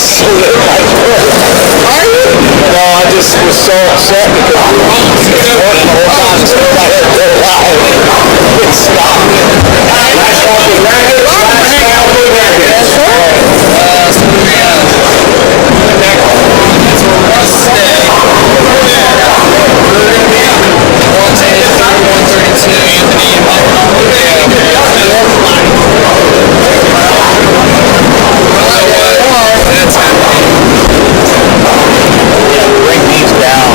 Are you? No, I just was so upset because we were recording the whole time since I had to go live. It stopped. Last one was record. Last one was record. That's right. So we have it's a Russ Day. One day, 132, Anthony and that's happening. Bring these down.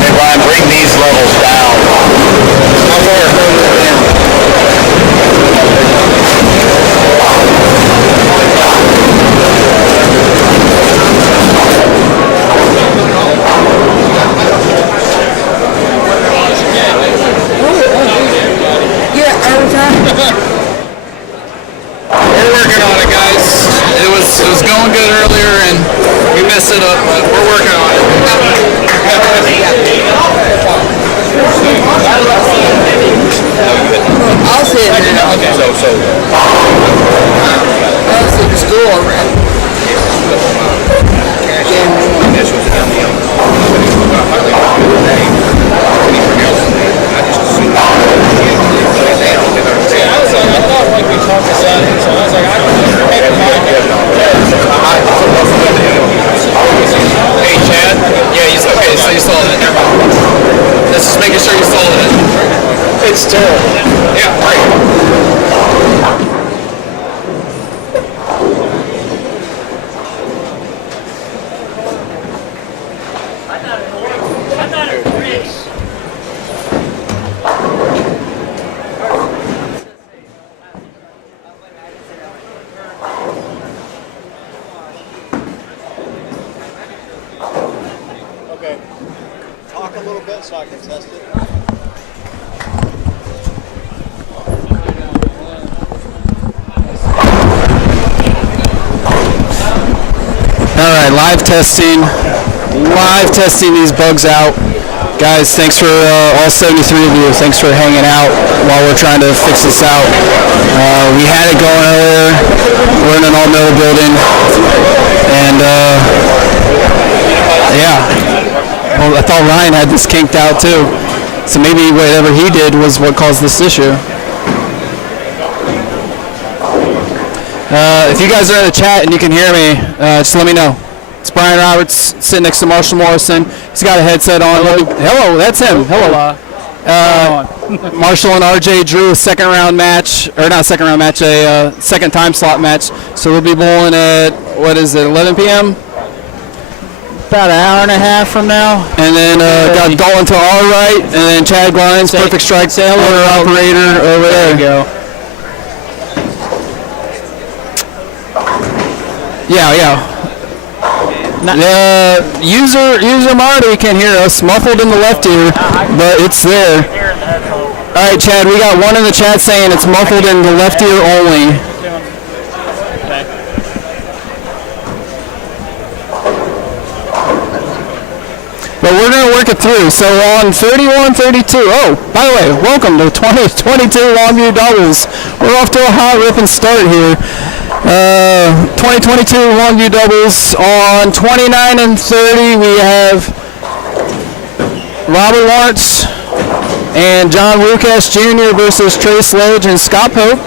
Hey Brian, bring these levels down. How far further down? Yeah, every time. We're working on it, guys. It was going good earlier, and we messed it up, but we're working on it. I'll see it now. Okay. I'll see the school already. I thought like we talked this out, so I was like, I don't know. Hey, Chad. Yeah, he's okay. So you sold it. Never mind. Let's just making sure you sold it. It's terrible. Yeah, right. Okay. Talk a little bit so I can test it. All right, live testing these bugs out. Guys, thanks for all 73 of you. Thanks for hanging out while we're trying to fix this out. We had it going earlier. We're in an all-metal building, and yeah. Well, I thought Ryan had this kinked out too. So maybe whatever he did was what caused this issue. If you guys are in the chat and you can hear me, just let me know. It's Brian Roberts sitting next to Marshall Morrison. He's got a headset on. Hello, that's him. Hello. Marshall and RJ drew a second time slot match. So we'll be bowling at, 11 p.m.? About an hour and a half from now. And then got Dalton to our right, and then Chad Glines, Perfect Strike owner operator over there. There you go. Yeah. User Marty can hear us, muffled in the left ear, but it's there. All right, Chad, we got one in the chat saying it's muffled in the left ear only. But we're going to work it through. So on 31-32, oh, by the way, welcome to 2022 Longview Doubles. We're off to a hot ripping start here. 2022 Longview Doubles on 29 and 30. We have Robert Lawrence and John Lucas Jr. versus Trey Sledge and Scott Pope.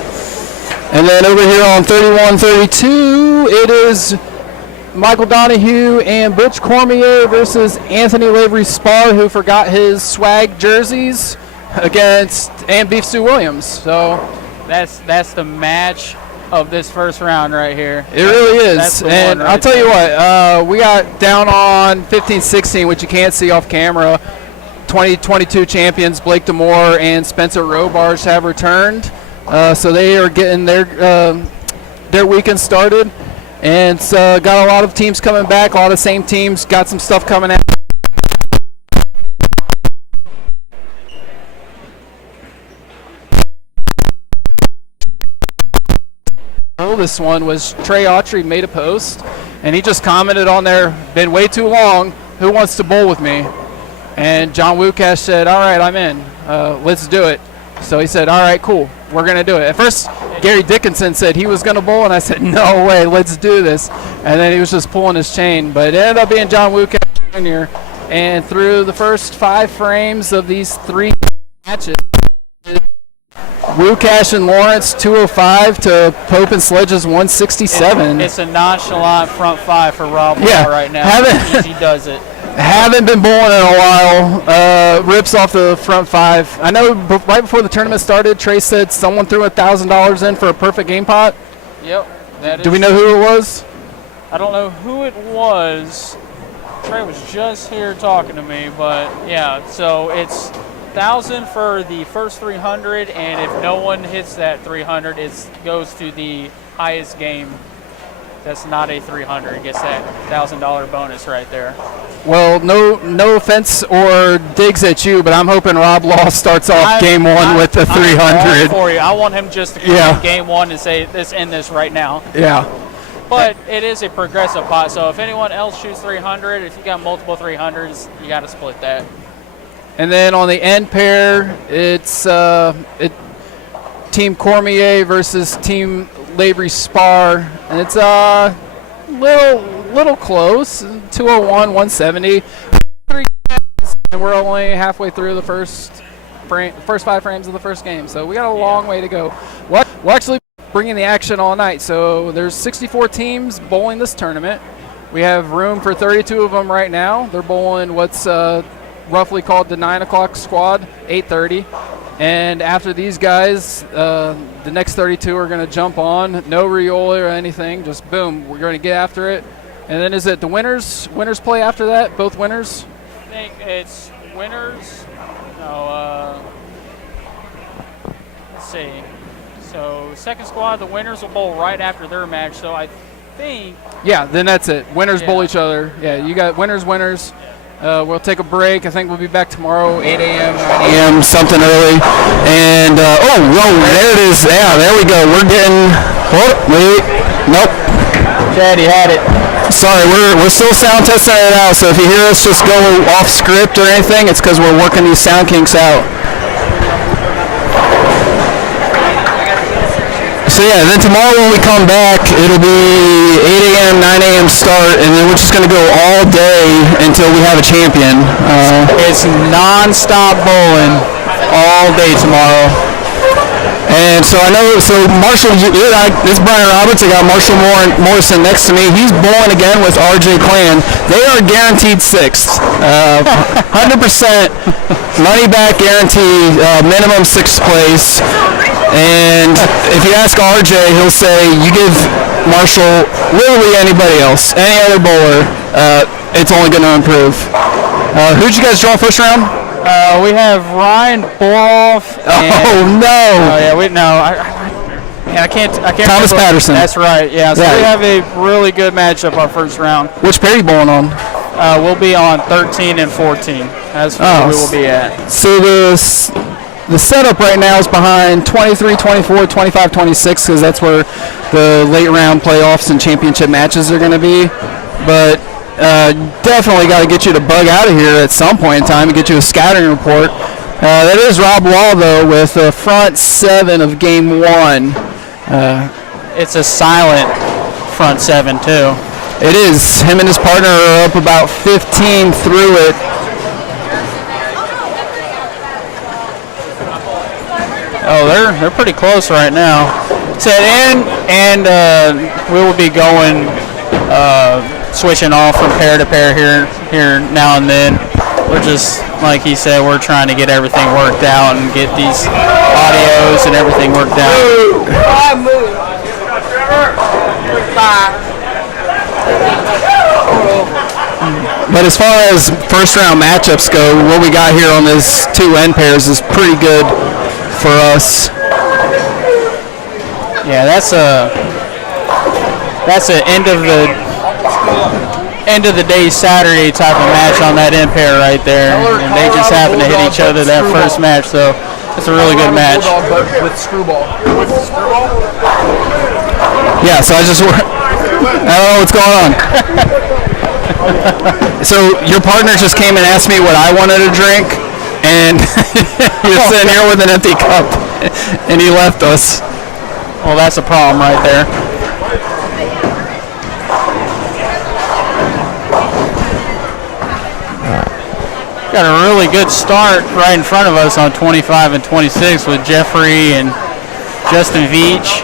And then over here on 31-32, it is Michael Donahue and Butch Cormier versus Anthony Lavery Spar, who forgot his swag jerseys, and Beef Stew Williams. So that's the match of this first round right here. It really is. And I'll tell you what, we got down on 15-16, which you can't see off camera. 2022 champions Blake Demore and Spencer Robarge have returned. So they are getting their weekend started. And got a lot of teams coming back, a lot of the same teams, got some stuff coming out. This one was Trey Autry made a post, and he just commented on there, been way too long, who wants to bowl with me? And John Wukash said, all right, I'm in, let's do it. So he said, all right, cool, we're going to do it. At first, Gary Dickinson said he was going to bowl, and I said, no way, let's do this. And then he was just pulling his chain. But it ended up being John Wukash Jr. And through the first 5 frames of these 3 matches, Wukash and Lawrence 205 to Pope and Sledges 167. It's a nonchalant front 5 for Rob Law right now. He does it. Haven't been bowling in a while. Rips off the front 5. I know right before the tournament started, Trey said someone threw $1,000 in for a perfect game pot. Yep. Do we know who it was? I don't know who it was. Trey was just here talking to me, but yeah. So it's 1,000 for the first 300, and if no one hits that 300, it goes to the highest game. That's not a 300. Gets that $1,000 bonus right there. Well, no offense or digs at you, but I'm hoping Rob Law starts off game 1 with the 300. I'm all for you. I want him just to come in game 1 and say, let's end this right now. Yeah. But it is a progressive pot, so if anyone else shoots 300, if you got multiple 300s, you got to split that. And then on the end pair, it's Team Cormier versus Team Lavery Spar, and it's little close, 201, 170. 3 and we're only halfway through the first 5 frames of the first game, so we got a long way to go. We'll actually be bringing the action all night, so there's 64 teams bowling this tournament. We have room for 32 of them right now. They're bowling what's roughly called the 9 o'clock squad, 8:30. And after these guys, the next 32 are going to jump on. No Riola or anything. Just boom, we're going to get after it. And then is it the winners play after that? Both winners? I think it's winners. No, let's see. So second squad, the winners will bowl right after their match. So I think. Yeah, then that's it. Winners bowl each other. Yeah, you got winners. We'll take a break. I think we'll be back tomorrow, 8 a.m., 9 a.m., something early. And, there it is. Yeah, there we go. We're getting, nope. Chaddy had it. Sorry, we're still sound testing it out, so if you hear us just go off script or anything, it's because we're working these sound kinks out. So yeah, then tomorrow when we come back, it'll be 8 a.m., 9 a.m. start, and then we're just going to go all day until we have a champion. It's non-stop bowling all day tomorrow. And so I know, Marshall, this is Brian Roberts. I got Marshall Morrison next to me. He's bowling again with RJ Clan. They are guaranteed 6th. 100% money back guarantee, minimum 6th place. And if you ask RJ, he'll say, you give Marshall literally anybody else, any other bowler, it's only going to improve. Who'd you guys draw first round? We have Ryan Boroff. Oh no! Oh yeah, I can't. Thomas remember. Patterson. That's right. Yeah. So we have a really good matchup our first round. Which pair are you bowling on? We'll be on 13 and 14. That's where we will be at. So the setup right now is behind 23, 24, 25, 26 because that's where the late round playoffs and championship matches are going to be. But definitely got to get you to bug out of here at some point in time and get you a scouting report. That is Rob Law, though, with the front 7 of game 1. It's a silent front 7, too. It is. Him and his partner are up about 15 through it. Oh, they're pretty close right now. So, and we will be going switching off from pair to pair here now and then. We're just, like he said, we're trying to get everything worked out and get these audios and everything worked out. But as far as first round matchups go, what we got here on these 2 end pairs is pretty good for us. Yeah, that's a end of the day Saturday type of match on that end pair right there, and they just happen to hit each other that first match, so it's a really good match. With screwball. Yeah, so I don't know what's going on. So your partner just came and asked me what I wanted to drink, and you're sitting here with an empty cup, and he left us. Well, that's a problem right there. Got a really good start right in front of us on 25 and 26 with Jeffrey and Justin Veach,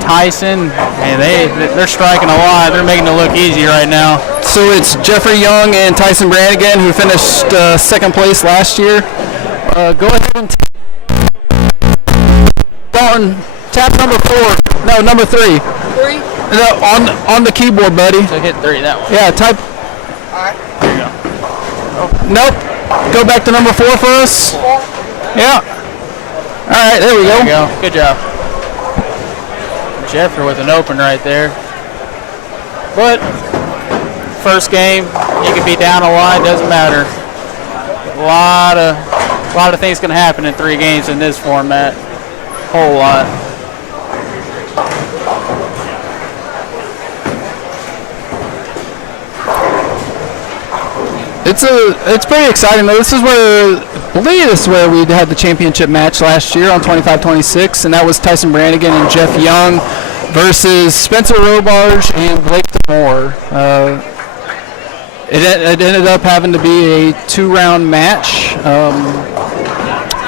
Tyson, and they're striking a lot. They're making it look easy right now. So it's Jeffrey Young and Tyson Brannigan who finished second place last year. Go ahead and tap number 4. No, number 3. 3? No, on the keyboard, buddy. So hit 3 that one. Yeah, type. All right. There you go. Nope. Go back to number 4 for us. Yeah. All right, there we There go. you go. Good job. Jeffrey with an open right there. But first game, you can be down a lot, doesn't matter. A lot of things can happen in 3 games in this format. Whole lot. It's pretty exciting though. This is where I believe this is where we had the championship match last year on 25-26, and that was Tyson Brannigan and Jeff Young versus Spencer Robarge and Blake Moore. It ended up having to be a 2-round match,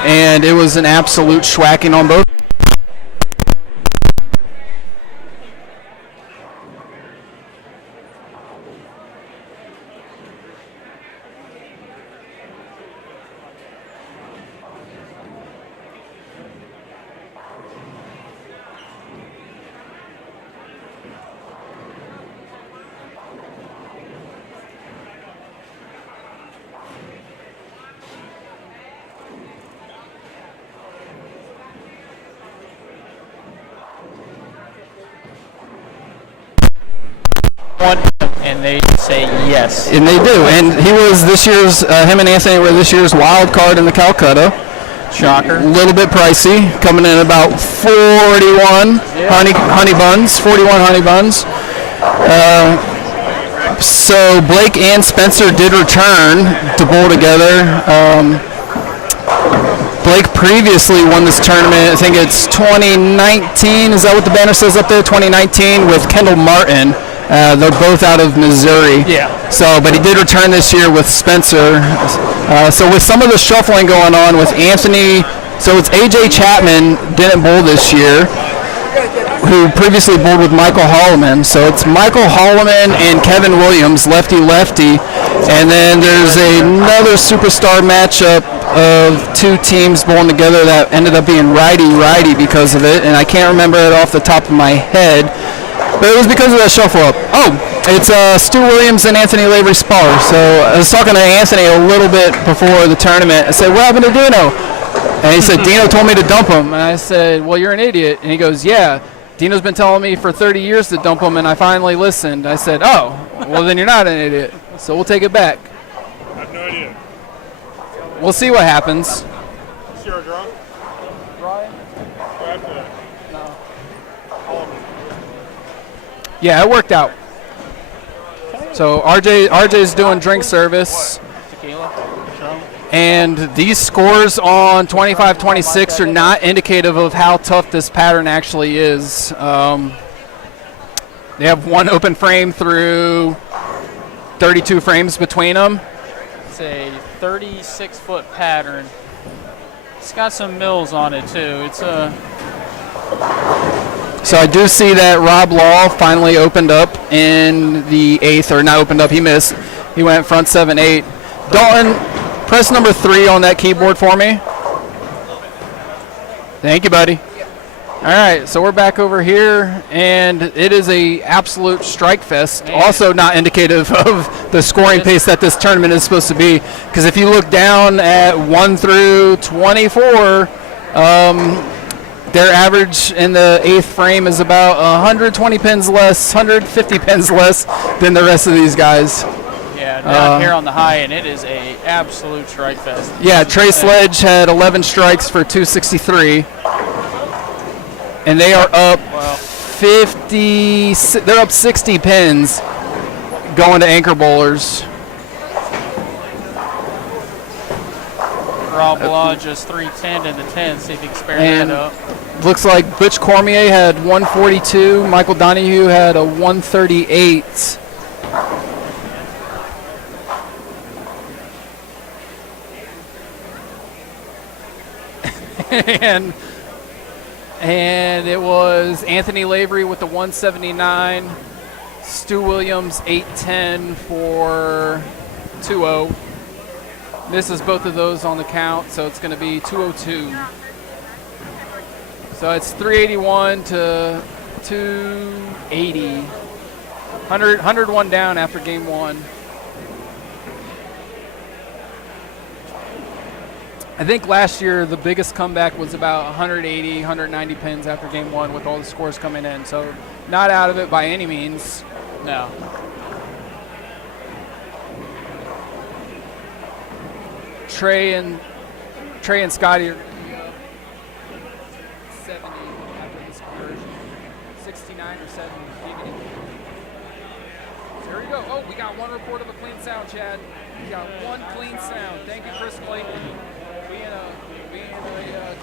and it was an absolute schwacking on both. And they say yes. And they do. And he was this year's, him and Anthony were this year's wild card in the Calcutta. Shocker. A little bit pricey, coming in about 41 honey buns, 41 honey buns. So Blake and Spencer did return to bowl together. Blake previously won this tournament, I think it's 2019, is that what the banner says up there? 2019 with Kendall Martin. They're both out of Missouri. Yeah. So, but he did return this year with Spencer. So with some of the shuffling going on with Anthony, so it's AJ Chapman didn't bowl this year, who previously bowled with Michael Holloman. So it's Michael Holloman and Kevin Williams, lefty-lefty. And then there's another superstar matchup of 2 teams bowling together that ended up being righty-righty because of it. And I can't remember it off the top of my head. But it was because of that shuffle up. Oh, it's Stu Williams and Anthony Lavery Spar. So I was talking to Anthony a little bit before the tournament. I said, what happened to Dino? And he said, Dino told me to dump him. And I said, well, you're an idiot. And he goes, yeah, Dino's been telling me for 30 years to dump him, and I finally listened. I said, oh, well, then you're not an idiot. So we'll take it back. I have no idea. We'll see what happens. Is your draw? Ryan? Yeah, it worked out. So RJ's doing drink service. Tequila? And these scores on 25-26 are not indicative of how tough this pattern actually is. They have 1 open frame through 32 frames between them. It's a 36-foot pattern. It's got some mills on it too. It's a So I do see that Rob Law finally opened up in the 8th, or not opened up, he missed. He went front 7-8. Dalton, press number 3 on that keyboard for me. Thank you, buddy. All right, so we're back over here, and it is a absolute strike fest. Man. Also not indicative of the scoring pace that this tournament is supposed to be, because if you look down at 1 through 24, their average in the 8th frame is about 120 pins less, 150 pins less than the rest of these guys. Yeah, down here on the high end, it is a absolute strike fest. Yeah, Trey Sledge had 11 strikes for 263, and they are up 50. They're up 60 pins going to anchor bowlers. Rob Law just 310 in the 10. See if you can spare And that up. looks like Butch Cormier had 142. Michael Donahue had a 138. and it was Anthony Lavery with the 179. Stu Williams 810 for 2-0. Misses both of those on the count, so it's going to be 202. So it's 381 to 280. 101 down after game one. I think last year the biggest comeback was about 180, 190 pins after game one with all the scores coming in. So not out of it by any means. No. Trey and Scotty are going to be up 70 after this conversion. 69 or 70. So here we go. Oh, we got one report of a clean sound, Chad. We got one clean sound. Thank you, Chris Clayton. Being a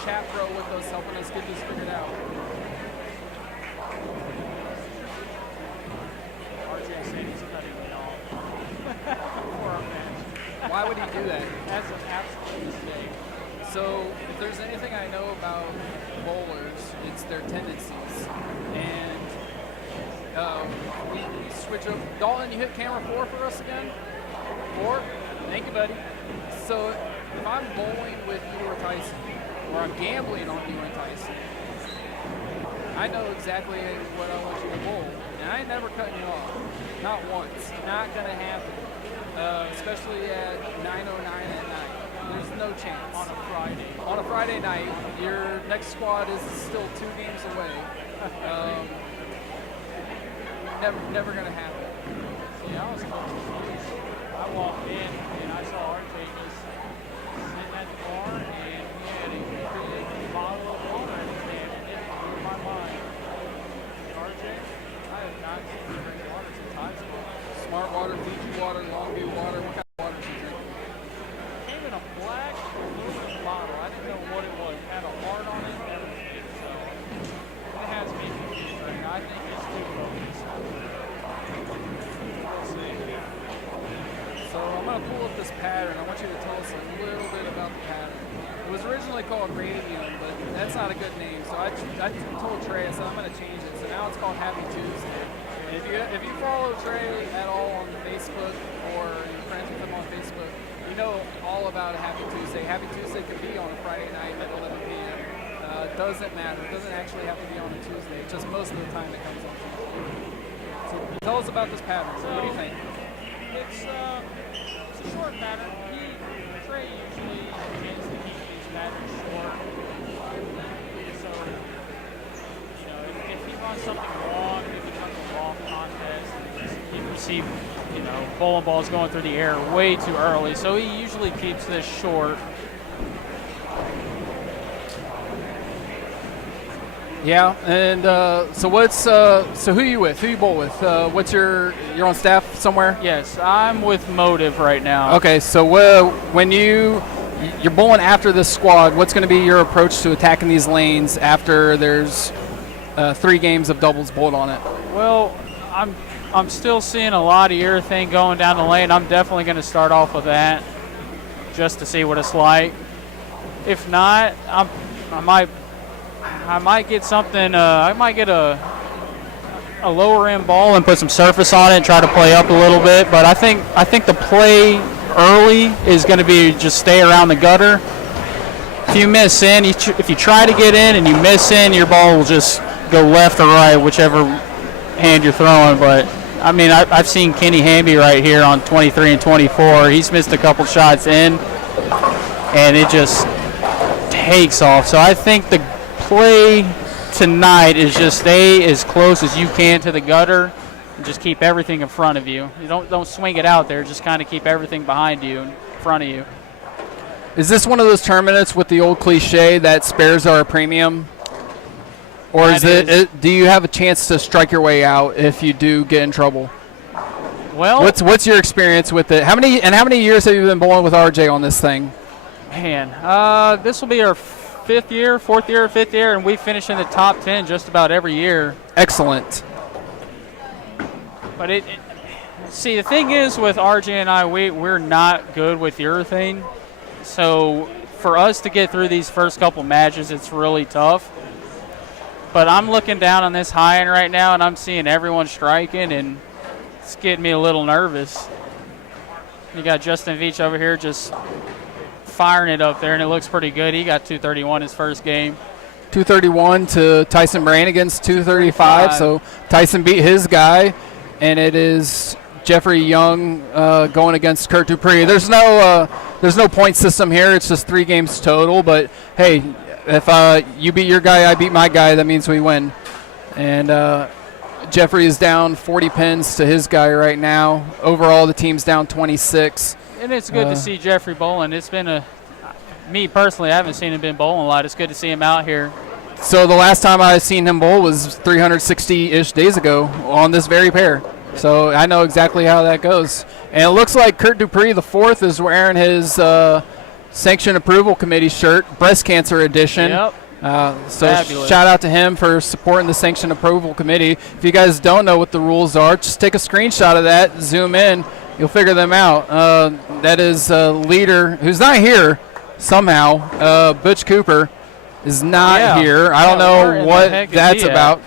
chat pro with us, helping us get this figured out. RJ said he's cutting me off. For our match. Why would he do that? That's an absolute mistake. So if there's anything I know about bowlers, it's their tendencies. And we switch up. Dalton, you hit camera 4 for us again? 4? Thank you, buddy. So if I'm bowling with you or Tyson, or I'm gambling on you and Tyson, I know exactly what I want you to bowl. And I ain't never cutting you off. Not once. Not going to happen. Especially at 9:09 at night. There's no chance. On a Friday. On a Friday night, your next squad is still 2 games away. Never going to happen. Yeah, I was confused. I walked in and I saw RJ just sitting at the bar and he had a big bottle of water in his hand and it blew my mind. RJ, I have not seen you drink water since high school. Smart water, Fiji water, Longview water. What kind of water do you drink? It came in a black aluminum bottle. I didn't know what it was. It had a heart on it and everything. So it has me confused right now. I think it's too focused. We'll see. So I'm going to pull up this pattern. I want you to tell us a little bit about the pattern. It was originally called Radium, but that's not a good name. So I told Trey, I said, I'm going to change it. So now it's called Happy Tuesday. And if you follow Trey at all on Facebook or you're friends with him on Facebook, you know all about a Happy Tuesday. Happy Tuesday could be on a Friday night at 11 p.m. Doesn't matter. It doesn't actually have to be on a Tuesday. It's just most of the time it comes on Tuesday. So tell us about this pattern. So what do you think? It's a short pattern. Trey usually tends to keep these patterns short. So, if he runs something long, if he runs a long contest, he receives, bowling balls going through the air way too early. So he usually keeps this short. Yeah, and so who are you with? Who you bowl with? You're on staff somewhere? Yes, I'm with Motive right now. Okay, so when you're bowling after this squad, what's going to be your approach to attacking these lanes after there's 3 games of doubles bowled on it? Well, I'm still seeing a lot of urethane going down the lane. I'm definitely going to start off with that just to see what it's like. If not, I might get something. I might get a lower end ball and put some surface on it and try to play up a little bit. But I think the play early is going to be just stay around the gutter. If you miss in, if you try to get in and you miss in, your ball will just go left or right, whichever hand you're throwing. But I mean, I've seen Kenny Hamby right here on 23 and 24. He's missed a couple shots in, and it just takes off. So I think the play tonight is just stay as close as you can to the gutter and just keep everything in front of you. You don't swing it out there, just kind of keep everything behind you, in front of you. Is this one of those tournaments with the old cliche that spares are a premium? Or do you have a chance to strike your way out if you do get in trouble? Well, what's your experience with it? How many years have you been bowling with RJ on this thing? Man, this will be our 4th year, 5th year, and we finish in the top 10 just about every year. Excellent. But see, the thing is with RJ and I, we're not good with urethane. So for us to get through these first couple matches, it's really tough. But I'm looking down on this high end right now, and I'm seeing everyone striking, and it's getting me a little nervous. You got Justin Veach over here just firing it up there, and it looks pretty good. He got 231 his first game. 231 to Tyson Brannigan's 235. So Tyson beat his guy, and it is Jeffrey Young going against Kurt Dupree. There's no point system here. It's just 3 games total. But hey, if you beat your guy, I beat my guy, that means we win. And Jeffrey is down 40 pins to his guy right now. Overall, the team's down 26. And it's good to see Jeffrey bowling. It's been me personally, I haven't seen him been bowling a lot. It's good to see him out here. So the last time I seen him bowl was 360-ish days ago on this very pair. So I know exactly how that goes. And it looks like Kurt Dupree, the 4th, is wearing his Sanction Approval Committee shirt, Breast Cancer Edition. Yep. So Fabulous. shout out to him for supporting the Sanction Approval Committee. If you guys don't know what the rules are, just take a screenshot of that, zoom in, you'll figure them out. That is a leader who's not here somehow. Butch Cooper is not here. I don't know what that's about.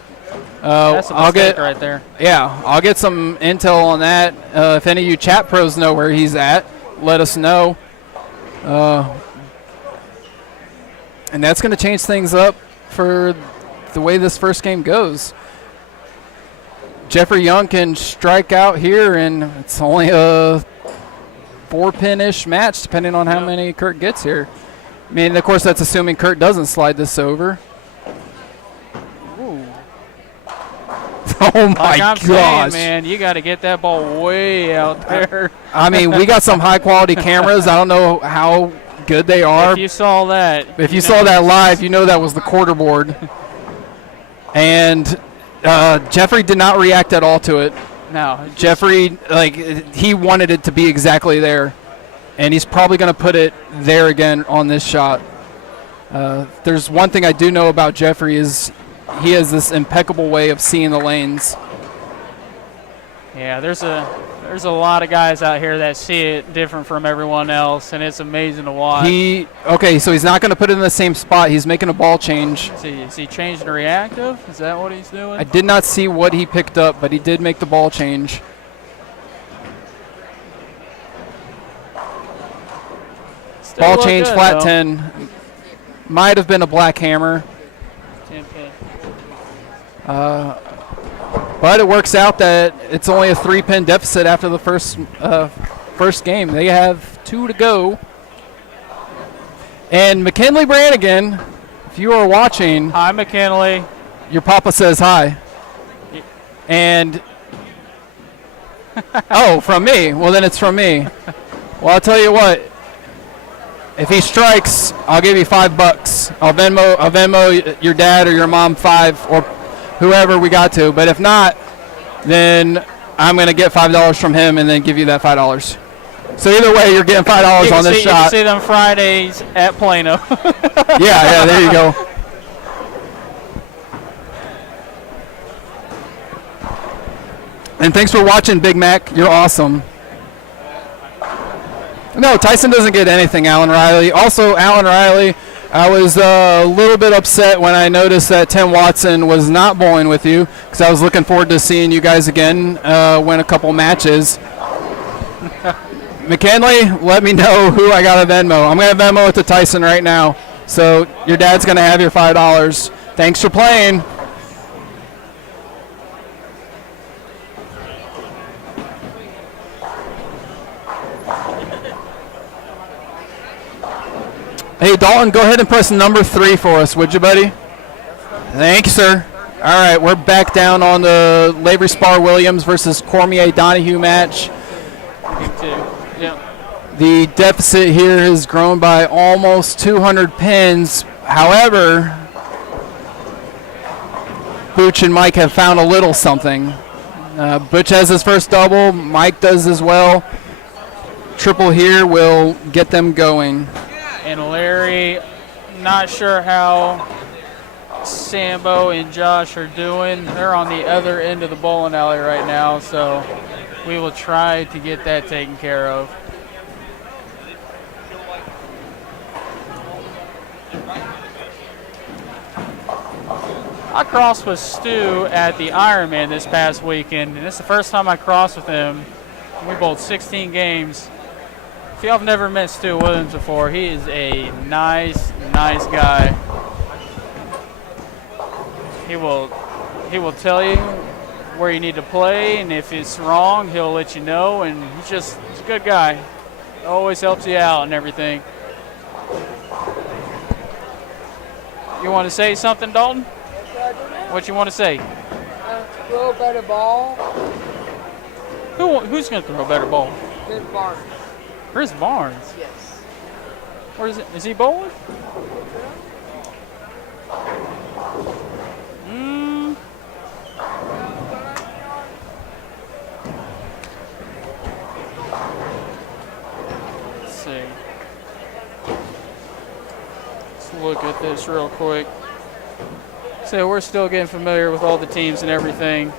That's a I'll mistake get right there. Yeah, I'll get some intel on that. If any of you chat pros know where he's at, let us know. And that's going to change things up for the way this first game goes. Jeffrey Young can strike out here, and it's only a 4-pin-ish match, depending on how many Kurt gets here. I mean, of course, that's assuming Kurt doesn't slide this over. Ooh. Oh, my Like I'm gosh. saying, man, you got to get that ball way out there. I mean, we got some high-quality cameras. I don't know how good they are. If you saw that. If you saw that live, you know that was the quarter board. And Jeffrey did not react at all to it. No. Jeffrey, he wanted it to be exactly there. And he's probably going to put it there again on this shot. There's one thing I do know about Jeffrey is he has this impeccable way of seeing the lanes. Yeah, there's a lot of guys out here that see it different from everyone else, and it's amazing to watch. So he's not going to put it in the same spot. He's making a ball change. Is he changing to reactive? Is that what he's doing? I did not see what he picked up, but he did make the ball change. Still Ball look change, good, flat though. 10. Might have been a black hammer. 10 pin. But it works out that it's only a 3-pin deficit after the first game. They have 2 to go. And McKinley Brannigan, if you are watching, Hi, McKinley. your papa says hi. And, oh, from me. Well, then it's from me. Well, I'll tell you what. If he strikes, I'll give you $5. I'll Venmo your dad or your mom 5 or whoever we got to. But if not, then I'm going to get $5 from him and then give you that $5. So either way, you're getting $5 on this shot. You can see them Fridays at Plano. Yeah, there you go. And thanks for watching, Big Mac. You're awesome. No, Tyson doesn't get anything, Alan Riley. Also, Alan Riley, I was a little bit upset when I noticed that Tim Watson was not bowling with you because I was looking forward to seeing you guys again win a couple matches. McKinley, let me know who I got to Venmo. I'm going to Venmo it to Tyson right now. So your dad's going to have your $5. Thanks for playing. Hey, Dalton, go ahead and press number 3 for us, would you, buddy? Thank you, sir. All right, we're back down on the Lavery Spar Williams versus Cormier Donahue match. The deficit here has grown by almost 200 pins. However, Butch and Mike have found a little something. Butch has his first double. Mike does as well. Triple here will get them going. And Larry Not sure how Sambo and Josh are doing. They're on the other end of the bowling alley right now, so we will try to get that taken care of. I crossed with Stu at the Ironman this past weekend, and it's the first time I crossed with him. We bowled 16 games. If y'all have never met Stu Williams before, he is a nice guy. He will tell you where you need to play, and if it's wrong, he'll let you know, and he's a good guy. Always helps you out and everything. You want to say something, Dalton? What you want to say? Throw a better ball. Who's going to throw a better ball? Chris Barnes. Chris Barnes? Yes. Where is it? Is he bowling? Let's see. Let's look at this real quick. So we're still getting familiar with all the teams and everything.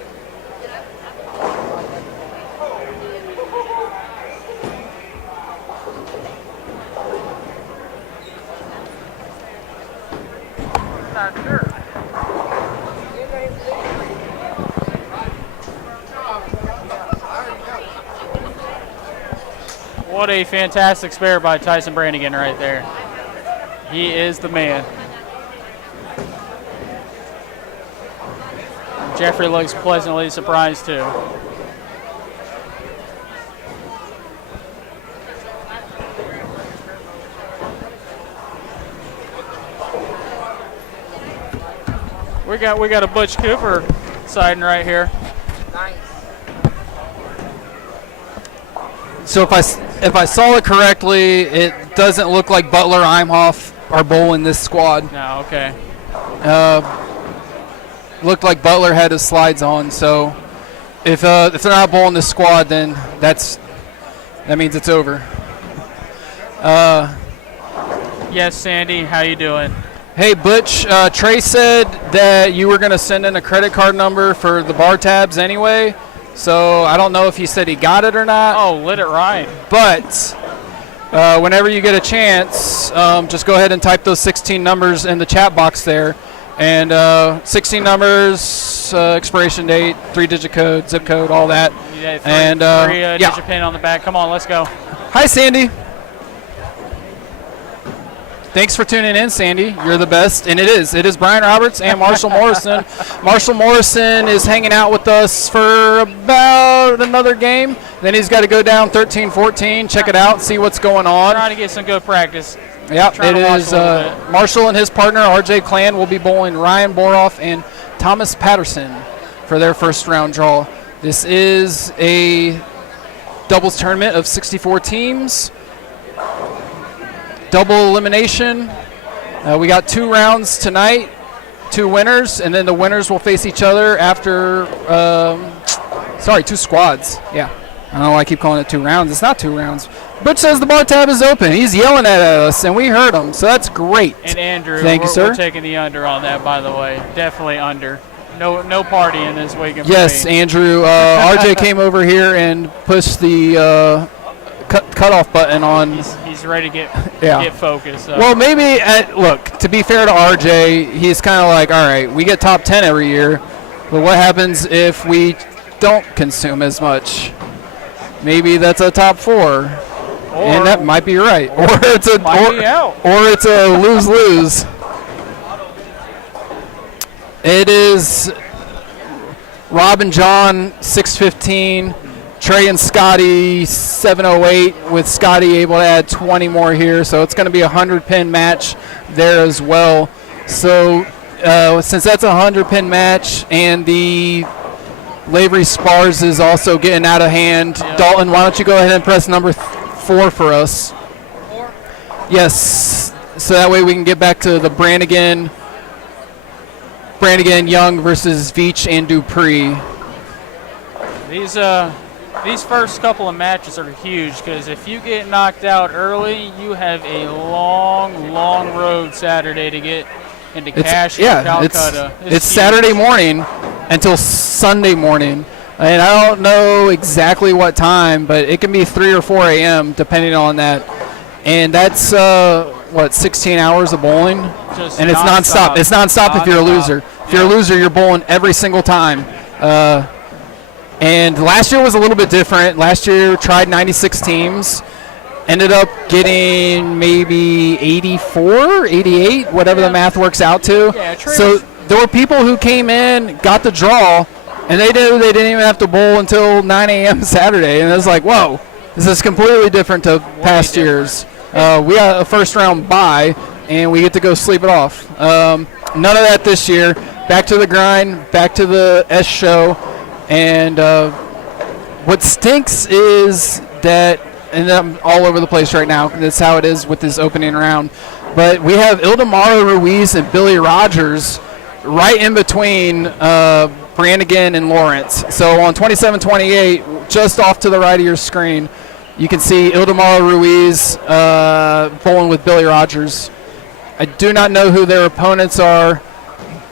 Not sure. What a fantastic spare by Tyson Brannigan right there. He is the man. Jeffrey looks pleasantly surprised too. We got a Butch Cooper siding right here. Nice. So if I saw it correctly, it doesn't look like Butler Imhoff are bowling this squad. No, okay. Looked like Butler had his slides on, so if they're not bowling this squad, then that means it's over. Yes, Sandy, how you doing? Hey, Butch, Trey said that you were going to send in a credit card number for the bar tabs anyway, so I don't know if he said he got it or not. Oh, let it ride. But whenever you get a chance, just go ahead and type those 16 numbers in the chat box there. And 16 numbers, expiration date, 3-digit code, zip code, all that. Yeah, three yeah. digit pin on the back. Come on, let's go. Hi, Sandy. Thanks for tuning in, Sandy. You're the best. And it is Brian Roberts and Marshall Morrison. Marshall Morrison is hanging out with us for about another game. Then he's got to go down 13-14, check it out, see what's going on. Trying to get some good practice. Yep, it is Marshall and his partner, RJ Clan, will be bowling Ryan Boroff and Thomas Patterson for their first round draw. This is a doubles tournament of 64 teams. Double elimination. We got 2 rounds tonight, 2 winners, and then the winners will face each other after, 2 squads. Yeah, I don't know why I keep calling it 2 rounds. It's not 2 rounds. Butch says the bar tab is open. He's yelling at us, and we heard him, so that's great. And Andrew, Thank you, sir. We're taking the under on that, by the way. Definitely under. No partying this weekend. Yes, Andrew. RJ came over here and pushed the cutoff button on. He's ready to get focused. So. Well, maybe look. To be fair to RJ, he's kind of like, all right, we get top 10 every year, but what happens if we don't consume as much? Maybe that's a top 4. And that might be right. Or it's a lose-lose. It is Rob and John 615, Trey and Scotty 708, with Scotty able to add 20 more here. So it's going to be a 100-pin match there as well. So since that's a 100-pin match and the Lavery Spars is also getting out of hand, Dalton, why don't you go ahead and press number 4 for us? 4? Yes, so that way we can get back to the Brannigan, Young versus Veach and Dupree. These These first couple of matches are huge because if you get knocked out early, you have a long, long road Saturday to get into cash in Calcutta. It's Saturday morning until Sunday morning. And I don't know exactly what time, but it can be 3 or 4 a.m. depending on that. And that's, 16 hours of bowling? And it's nonstop. It's nonstop if you're a loser. If you're a loser, you're bowling every single time. And last year was a little bit different. Last year tried 96 teams. Ended up getting maybe 84, 88, whatever the math works out to. Yeah, so there were people who came in, got the draw, and they didn't even have to bowl until 9 a.m. Saturday. And it was like, whoa, this is completely different to past years. We got a first round bye, and we get to go sleep it off. None of that this year. Back to the grind, back to the S show. And what stinks is that, and I'm all over the place right now, that's how it is with this opening round, but we have Ildemaro Ruiz and Billy Rogers right in between Brannigan and Lawrence. So on 27-28, just off to the right of your screen, you can see Ildemaro Ruiz bowling with Billy Rogers. I do not know who their opponents are,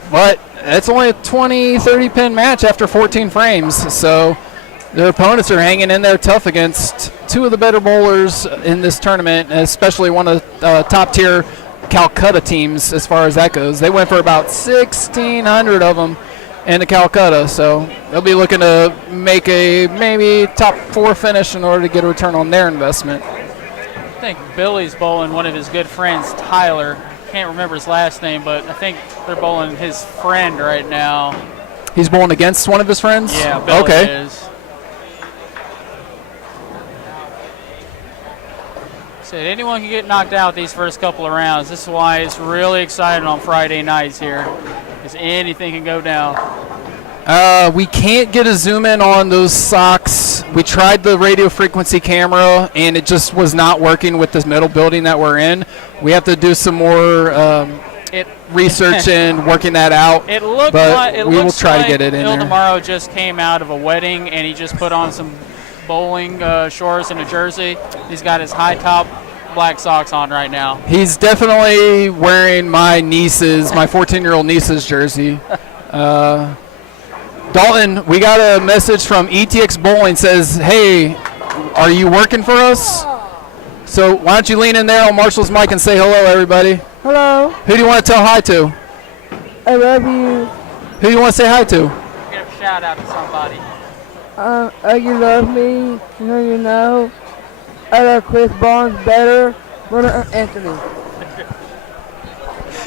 but it's only a 20-30 pin match after 14 frames. So their opponents are hanging in there tough against two of the better bowlers in this tournament, especially one of the top-tier Calcutta teams as far as that goes. They went for about 1,600 of them in the Calcutta, so they'll be looking to make a maybe top 4 finish in order to get a return on their investment. I think Billy's bowling one of his good friends, Tyler. Can't remember his last name, but I think they're bowling his friend right now. He's bowling against one of his friends? Yeah, Billy is. Said anyone can get knocked out these first couple of rounds. This is why it's really exciting on Friday nights here, because anything can go down. We can't get a zoom in on those socks. We tried the radio frequency camera, and it just was not working with this metal building that we're in. We have to do some more research and working that out. It looked but like we will try to get it in there. Ildemaro just came out of a wedding, and he just put on some bowling shorts and a jersey. He's got his high top black socks on right now. He's definitely wearing my 14-year-old niece's jersey. Dalton, we got a message from ETX Bowling, says, hey, are you working for us? So why don't you lean in there on Marshall's mic and say hello, everybody. Hello. Who do you want to tell hi to? I love you. Who do you want to say hi to? Give a shout out to somebody. You love me. You know. I love Chris Barnes better than Anthony.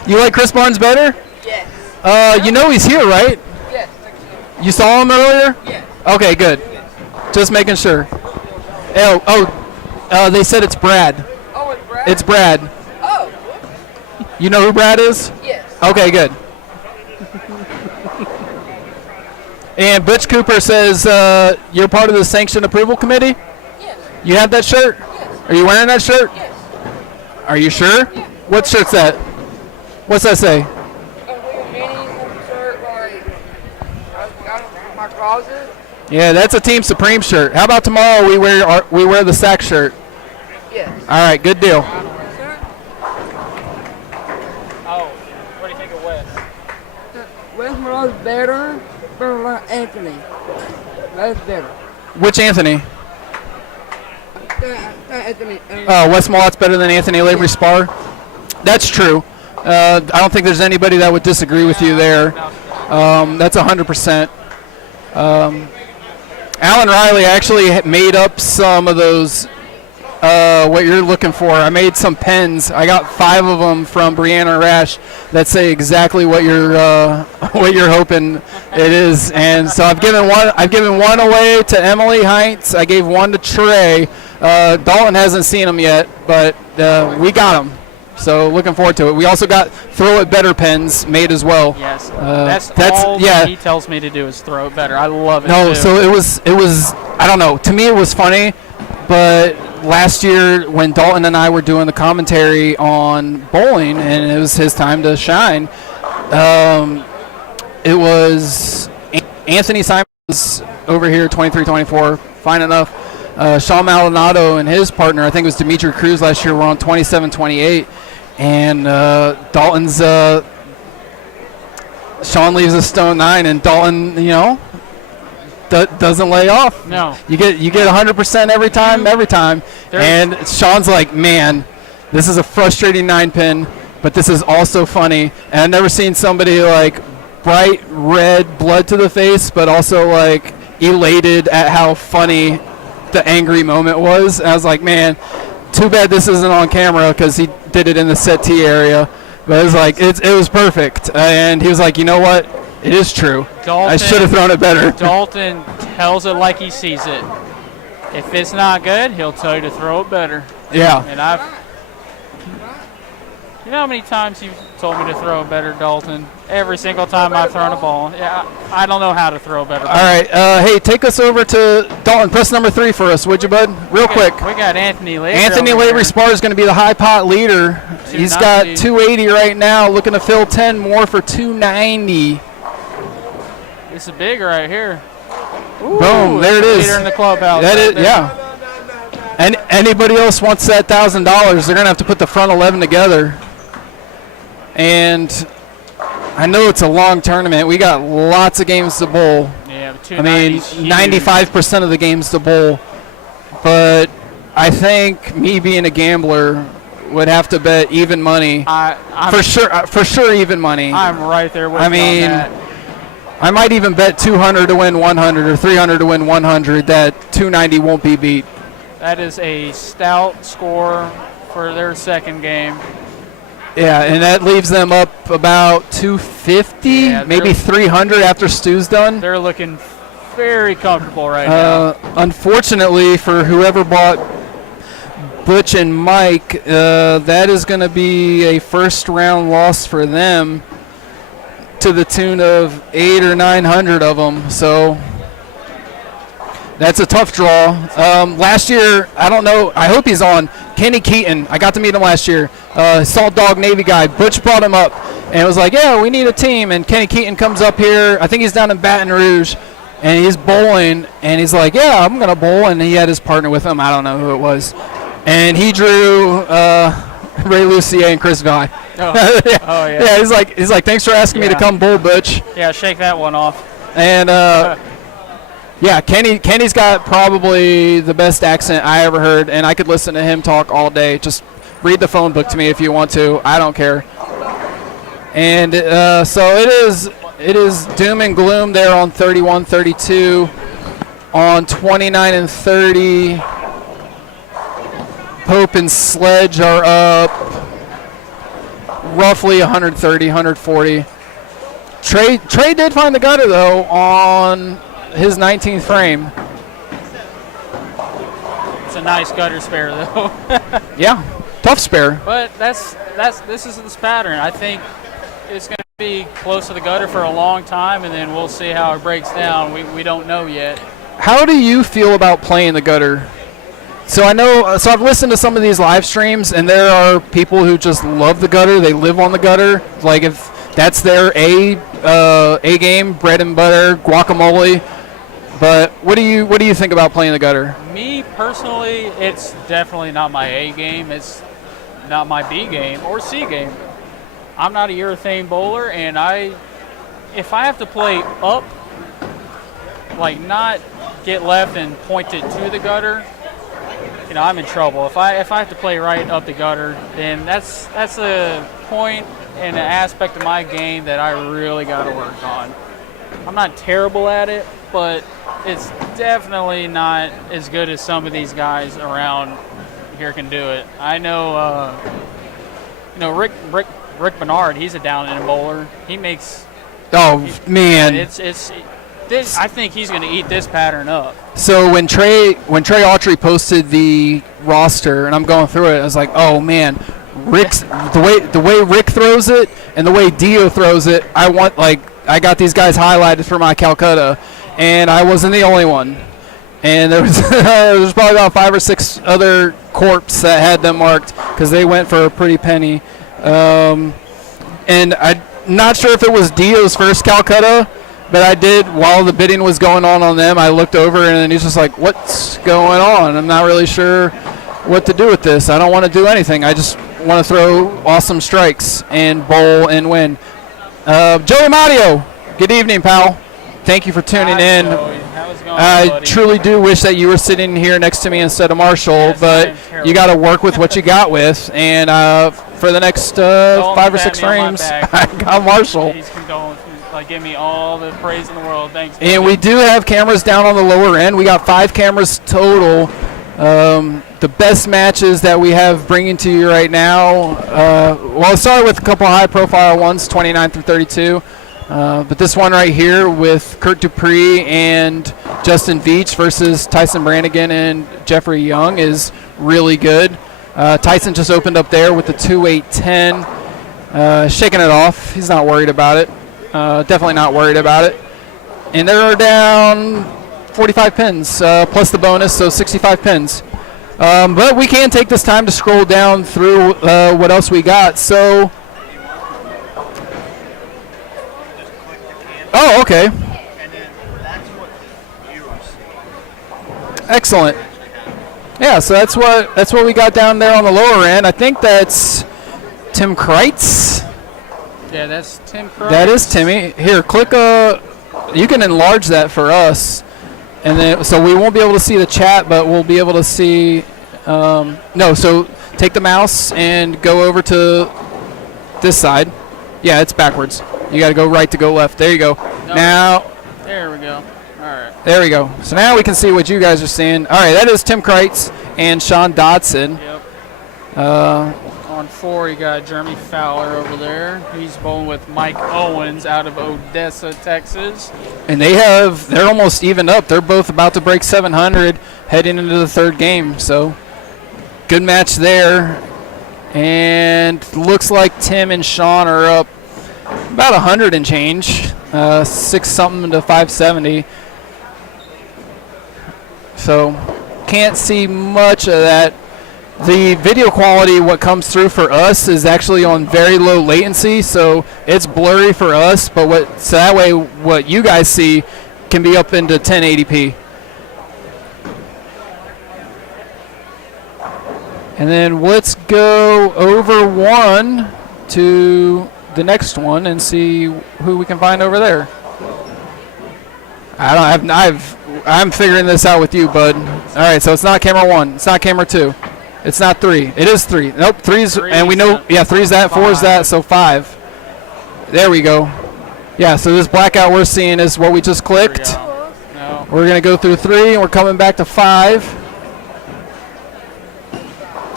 You like Chris Barnes better? Yes. You know he's here, right? Yes. You saw him earlier? Yes. Okay, good. Just making sure. They said it's Brad. Oh, it's Brad? It's Brad. Oh. You know who Brad is? Yes. Okay, good. And Butch Cooper says you're part of the Sanction Approval Committee? Yes. You have that shirt? Yes. Are you wearing that shirt? Yes. Are you sure? Yes. What shirt's that? What's that say? A little mini shirt, like, I got it in my closet. Yeah, that's a Team Supreme shirt. How about tomorrow we wear the Sack shirt? Yes. All right, good deal. Oh, what do you think of Wes? Wes Morales better than Anthony. That's better. Which Anthony? Anthony. Wes Malot's better than Anthony Lavery Spar? That's true. I don't think there's anybody that would disagree with you there. That's 100%. Alan Riley actually made up some of those, what you're looking for. I made some pens. I got 5 of them from Brianna Rash that say exactly what you're hoping it is. And so I've given one away to Emily Heinz. I gave one to Trey. Dalton hasn't seen them yet, but we got them. So looking forward to it. We also got Throw It Better pens made as well. Yes, that's all that he tells me to do is throw it better. I love it. No, too. so it was. I don't know. To me, it was funny, but last year when Dalton and I were doing the commentary on bowling, and it was his time to shine, it was Anthony Simon over here, 23-24, fine enough. Sean Maldonado and his partner, I think it was Dimitri Cruz last year, were on 27-28. And Dalton's, Sean leaves a stone 9, and Dalton, doesn't lay off. No. You get 100% every time. And Sean's like, man, this is a frustrating 9-pin, but this is also funny. And I've never seen somebody like bright red, blood to the face, but also like elated at how funny the angry moment was. And I was like, man, too bad this isn't on camera because he did it in the settee area. But it was like, it was perfect. And he was like, you know what? It is true. I should have thrown it better. Dalton tells it like he sees it. If it's not good, he'll tell you to throw it better. Yeah. And you know how many times you've told me to throw it better, Dalton? Every single time I've thrown a ball. Yeah, I don't know how to throw a better ball. All right. Hey, take us over to Dalton. Press number 3 for us, would you, bud? Real quick. We got Anthony Lavery. Anthony Lavery Spar is going to be the high pot leader. He's got 280 right now, looking to fill 10 more for 290. This is big right here. Ooh, boom, there it is. Leader in the clubhouse. That is, yeah. And anybody else wants that $1,000, they're going to have to put the front 11 together. And I know it's a long tournament. We got lots of games to bowl. Yeah, I mean, 95% of the games to bowl. But I think me being a gambler would have to bet even money. For sure, even money. I'm right there with you on that. I might even bet 200 to win 100 or 300 to win 100 that 290 won't be beat. That is a stout score for their second game. Yeah, and that leaves them up about 250, maybe 300 after Stu's done. They're looking very comfortable right now. Unfortunately, for whoever bought Butch and Mike, that is going to be a first-round loss for them to the tune of 800 or 900 of them. So that's a tough draw. Last year, I don't know. I hope he's on. Kenny Keaton. I got to meet him last year. Salt Dog Navy guy. Butch brought him up and was like, yeah, we need a team. And Kenny Keaton comes up here. I think he's down in Baton Rouge. And he's bowling. And he's like, yeah, I'm going to bowl. And he had his partner with him. I don't know who it was. And he drew Ray Lucier and Chris Vi. Yeah, he's like, thanks for asking me to come bowl, Butch. Yeah, shake that one off. And yeah, Kenny's got probably the best accent I ever heard, and I could listen to him talk all day. Just read the phone book to me if you want to. I don't care. And so it is doom and gloom there on 31-32. On 29 and 30, Pope and Sledge are up roughly 130, 140. Trey did find the gutter, though, on his 19th frame. It's a nice gutter spare, though. Yeah, tough spare. But this is this pattern. I think it's going to be close to the gutter for a long time, and then we'll see how it breaks down. We don't know yet. How do you feel about playing the gutter? So I've listened to some of these live streams, and there are people who just love the gutter. They live on the gutter. Like, if that's their A game, bread and butter, guacamole. But what do you think about playing the gutter? Me personally, it's definitely not my A game. It's not my B game or C game. I'm not a urethane bowler, and if I have to play up, like not get left and point it to the gutter, I'm in trouble. If I have to play right up the gutter, then that's a point and an aspect of my game that I really got to work on. I'm not terrible at it, but it's definitely not as good as some of these guys around here can do it. I know, Rick Bernard. He's a down and bowler. He makes. Oh man! I think he's going to eat this pattern up. So when Trey Autry posted the roster, and I'm going through it, I was like, oh man, the way Rick throws it and the way Dio throws it, I got these guys highlighted for my Calcutta, and I wasn't the only one. And there was probably about 5 or 6 other corps that had them marked because they went for a pretty penny. And I'm not sure if it was Dio's first Calcutta, But I did, while the bidding was going on them, I looked over and then he's just like, what's going on? I'm not really sure what to do with this. I don't want to do anything. I just want to throw awesome strikes and bowl and win. Joey Mario, good evening, pal. Thank you for tuning in. How's it going, I buddy? truly do wish that you were sitting here next to me instead of Marshall, Yes, but I'm terrible. you got to work with what you got with. And for the next 5 or 6 frames, I got Marshall. He's going to give me all the praise in the world. Thanks. And we do have cameras down on the lower end. We got 5 cameras total. The best matches that we have bringing to you right now. Well, I'll start with a couple high-profile ones, 29 through 32. But this one right here with Kurt Dupree and Justin Veach versus Tyson Brannigan and Jeffrey Young is really good. Tyson just opened up there with the 2-8-10, shaking it off. He's not worried about it. Definitely not worried about it. And they're down 45 pins plus the bonus, so 65 pins. But we can take this time to scroll down through what else we got. So, oh, okay. Excellent. Yeah, so that's what we got down there on the lower end. I think that's Tim Kreitz. Yeah, that's Tim Kreitz. That is Timmy. Here, click you can enlarge that for us. And then, so we won't be able to see the chat, but we'll be able to see. No, so take the mouse and go over to this side. Yeah, it's backwards. You got to go right to go left. There you go. No. Now. There we go. All right. There we go. So now we can see what you guys are seeing. All right, that is Tim Kreitz and Sean Dodson. Yep. On 4, you got Jeremy Fowler over there. He's bowling with Mike Owens out of Odessa, Texas. And they're almost evened up. They're both about to break 700 heading into the 3rd game. So good match there. And looks like Tim and Sean are up about 100 and change. 6 something to 570. So can't see much of that. The video quality, what comes through for us, is actually on very low latency, so it's blurry for us. But so that way, what you guys see can be up into 1080p. And then let's go over 1 to the next one and see who we can find over there. I'm figuring this out with you, bud. All right, so it's not camera 1. It's not camera 2. It's not 3. It is 3. Nope, 3's, and we know, yeah, 3's that, 4's that, so 5. There we go. Yeah, so this blackout we're seeing is what we just clicked. No. We're going to go through 3, and we're coming back to 5.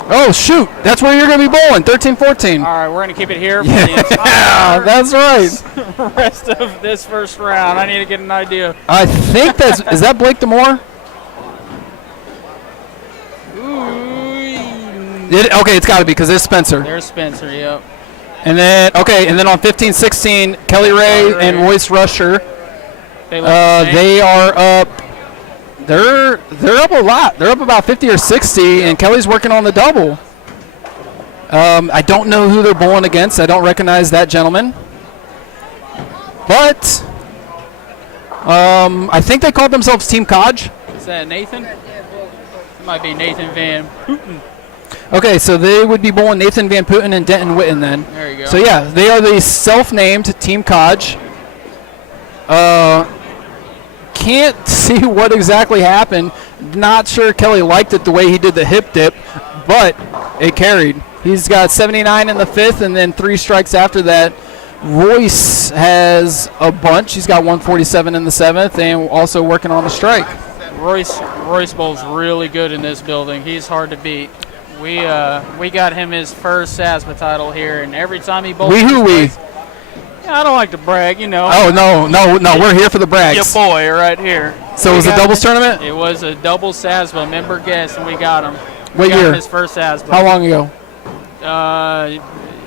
Oh, shoot. That's where you're going to be bowling, 13-14. All right, we're going to keep it here for the Yeah, entire that's right. rest of this first round. I need to get an idea. I think is that Blake Demore? Okay, it's got to be because there's Spencer. There's Spencer, yep. And then on 15-16, Kelly Ray and Royce Rusher. They are up. They're up a lot. They're up about 50 or 60, and Kelly's working on the double. I don't know who they're bowling against. I don't recognize that gentleman. But I think they called themselves Team Codge. Is that Nathan? It might be Nathan Van Putten. Okay, so they would be bowling Nathan Van Putten and Denton Witten then. There you go. So yeah, they are the self-named Team Codge. Can't see what exactly happened. Not sure Kelly liked it the way he did the hip dip, but it carried. He's got 79 in the 5th and then 3 strikes after that. Royce has a bunch. He's got 147 in the 7th and also working on the strike. Royce bowls really good in this building. He's hard to beat. We got him his first SASPA title here, and every time he bowls, I don't like to brag, you know. Oh no, we're here for the brags. Your boy right here. So it was a doubles tournament? It was a double SASPA member guest, and we got him. What year? His first SASPA. How long ago?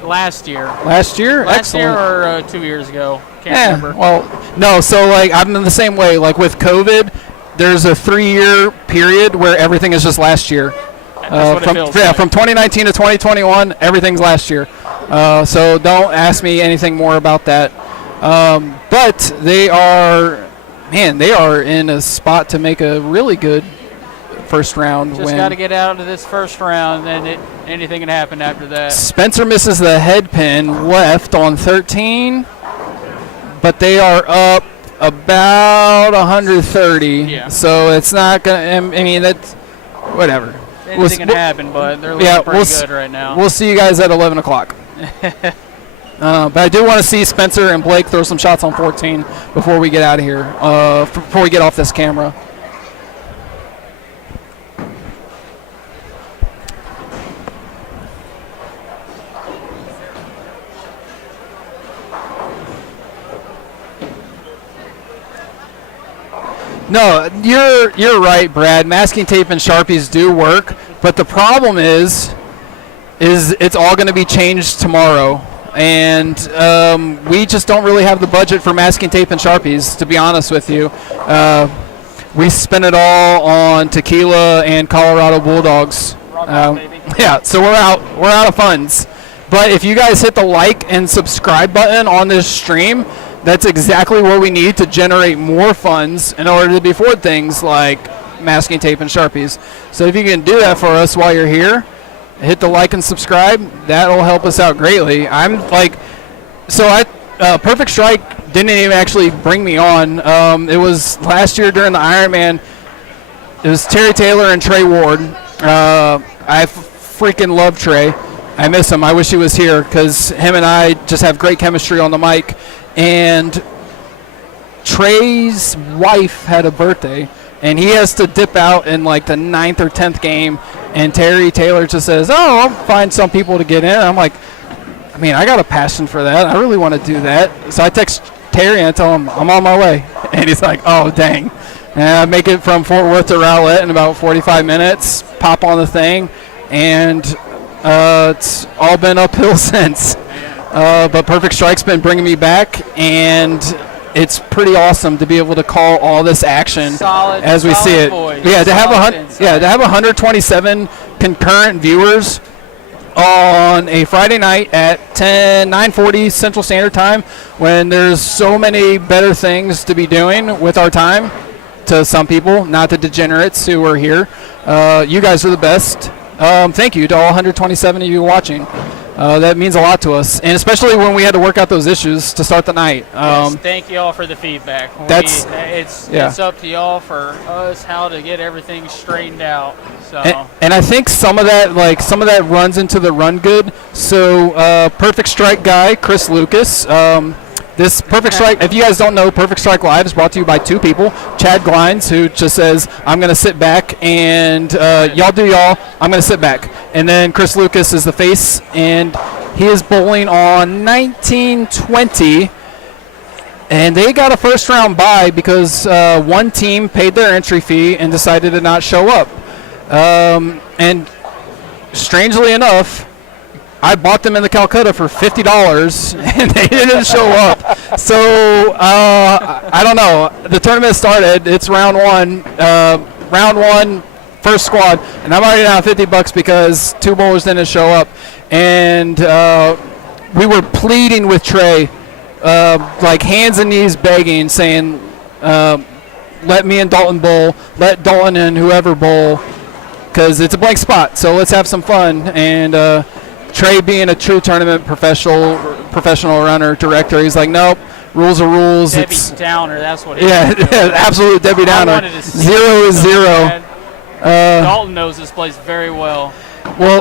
Last year. Last year? Last Excellent. year or 2 years ago. Can't remember. Well, no. So like I'm in the same way. Like with COVID, there's a 3-year period where everything is just last year. From 2019 to 2021, everything's last year. So don't ask me anything more about that. But they are in a spot to make a really good first round Just win. got to get out of this first round, then anything can happen after that. Spencer misses the head pin left on 13, but they are up about 130. Yeah. So it's not going to, I mean, that's whatever. Anything can happen, but they're looking pretty good right now. We'll see you guys at 11 o'clock. But I do want to see Spencer and Blake throw some shots on 14 before we get out of here, before we get off this camera. No, you're right, Brad. Masking tape and Sharpies do work, but the problem is it's all going to be changed tomorrow, and we just don't really have the budget for masking tape and Sharpies, to be honest with you. We spent it all on tequila and Colorado Bulldogs. Yeah, so we're out of funds. But if you guys hit the like and subscribe button on this stream, that's exactly what we need to generate more funds in order to afford things like masking tape and Sharpies. So if you can do that for us while you're here, hit the like and subscribe. That'll help us out greatly. Perfect Strike didn't even actually bring me on. It was last year during the Ironman. It was Terry Taylor and Trey Ward. I freaking love Trey. I miss him. I wish he was here because him and I just have great chemistry on the mic. And Trey's wife had a birthday, and he has to dip out in like the 9th or 10th game. And Terry Taylor just says, "Oh, I'll find some people to get in." I'm like, I mean, I got a passion for that. I really want to do that. So I text Terry and I tell him I'm on my way, and he's like, "Oh, dang." And I make it from Fort Worth to Rowlett in about 45 minutes. Pop on the thing, and it's all been uphill since. But Perfect Strike's been bringing me back, and it's pretty awesome to be able to call all this action as we see it. Boys. Yeah, to have 127 concurrent viewers on a Friday night at 9:40 Central Standard Time, when there's so many better things to be doing with our time. To some people, not the degenerates who are here, you guys are the best. Thank you to all 127 of you watching. That means a lot to us, and especially when we had to work out those issues to start the night. Yes, thank you all for the feedback. It's up to y'all for us how to get everything straightened out. So and I think some of that runs into the run good. So Perfect Strike guy Chris Lucas. This Perfect Strike, if you guys don't know, Perfect Strike Live is brought to you by two people. Chad Glines, who just says, "I'm going to sit back and y'all do y'all. I'm going to sit back." And then Chris Lucas is the face, and he is bowling on 1920. And they got a first round bye because one team paid their entry fee and decided to not show up. And strangely enough, I bought them in the Calcutta for $50, and they didn't show up. So I don't know. The tournament started. It's round one. Round one, first squad, and I'm already down $50 because two bowlers didn't show up. And we were pleading with Trey, like hands and knees begging, saying, "Let me and Dalton bowl. Let Dalton and whoever bowl, because it's a blank spot. So let's have some fun." And Trey, being a true tournament professional runner director, he's like, "Nope, rules are rules." Debbie Downer, that's what it is. Yeah, absolute Debbie Downer. 0 is 0. Dalton knows this place very well. Well,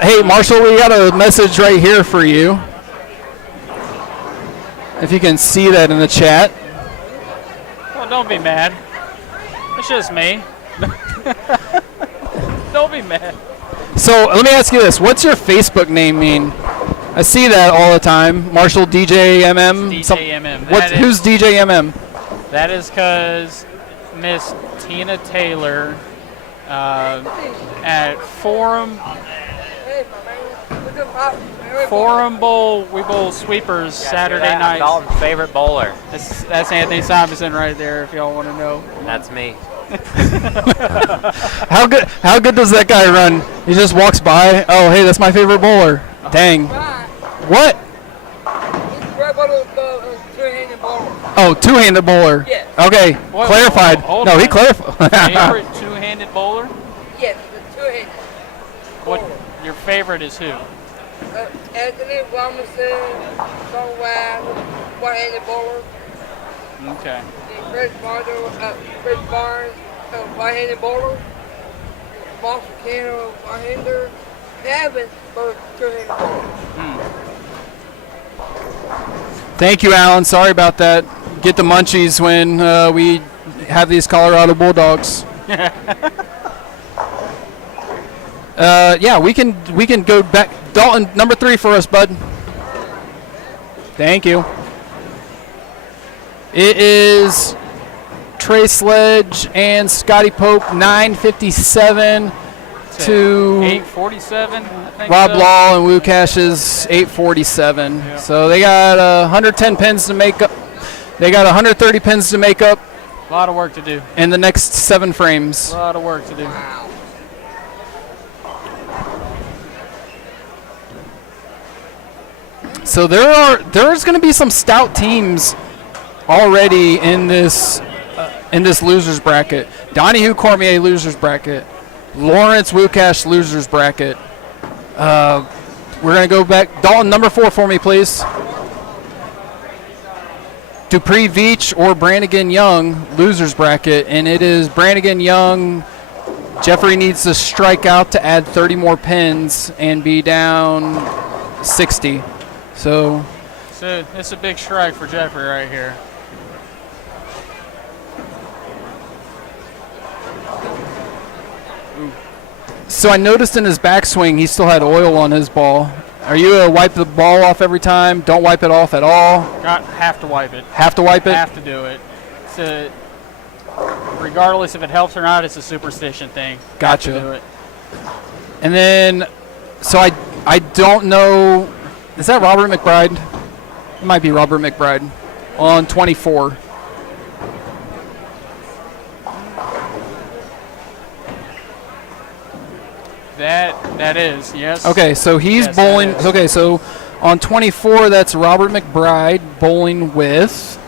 hey, Marshall, we got a message right here for you. If you can see that in the chat. Well, don't be mad. It's just me. Don't be mad. So let me ask you this: what's your Facebook name mean? I see that all the time. Marshall DJ MM. DJ MM. Who's DJ MM? That is because Miss Tina Taylor at Forum Bowl. We bowl sweepers Saturday night. Dalton's favorite bowler. That's Anthony Simonson right there. If y'all want to know. That's me. How good does that guy run? He just walks by. Oh, hey, that's my favorite bowler. Dang. What? Oh, two-handed bowler. Yes. Okay, Wait, clarified. hold No, he on. clarified. Favorite two-handed bowler? Yes, the two-handed. What? Your favorite is who? Anthony Robinson, Son Wise, one-handed bowler. Okay. And Chris Barnes, one-handed bowler. Moss McKenna, one-hander. Evans, both two-handed bowlers. Thank you, Alan. Sorry about that. Get the munchies when we have these Colorado Bulldogs. Yeah, we can go back. Dalton, number 3 for us, bud. Thank you. It is Trey Sledge and Scotty Pope, 9:57 to 8:47. I think Rob so. Law and Wu Cash's 8:47. Yeah. So they got 110 pins to make up. They got 130 pins to make up A lot of work to do. in the next 7 frames. A lot of work to do. So there's going to be some stout teams already in this losers bracket. Donahue Cormier losers bracket. Lawrence Wukash losers bracket. We're going to go back. Dalton, number 4 for me, please. Dupree Veach or Brannigan Young losers bracket, and it is Brannigan Young. Jeffrey needs to strike out to add 30 more pins and be down 60. So It's a big strike for Jeffrey right here. I noticed in his backswing he still had oil on his ball. Are you a wipe the ball off every time? Don't wipe it off at all? Have to wipe it. Have to wipe it? Have to do it. Regardless if it helps or not, it's a superstition thing. Gotcha. Have to do it. And then, so I don't know, is that Robert McBride? It might be Robert McBride on 24. That is, yes. Okay, so he's Yes, bowling. that is. Okay, so on 24, that's Robert McBride bowling with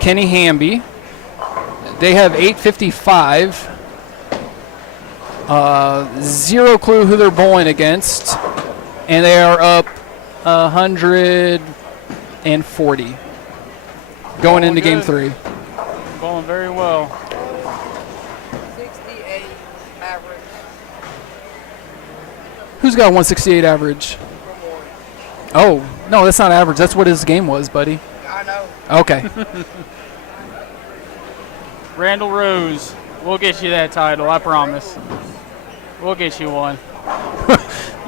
Kenny Hamby. They have 855. Zero clue who they're bowling against, and they are up 140 going into game good. 3. Going very well. 68 average. Who's got 168 average? Oh, no, that's not average. That's what his game was, buddy. I know. Okay. Randall Rose, we'll get you that title, I promise. We'll get you one.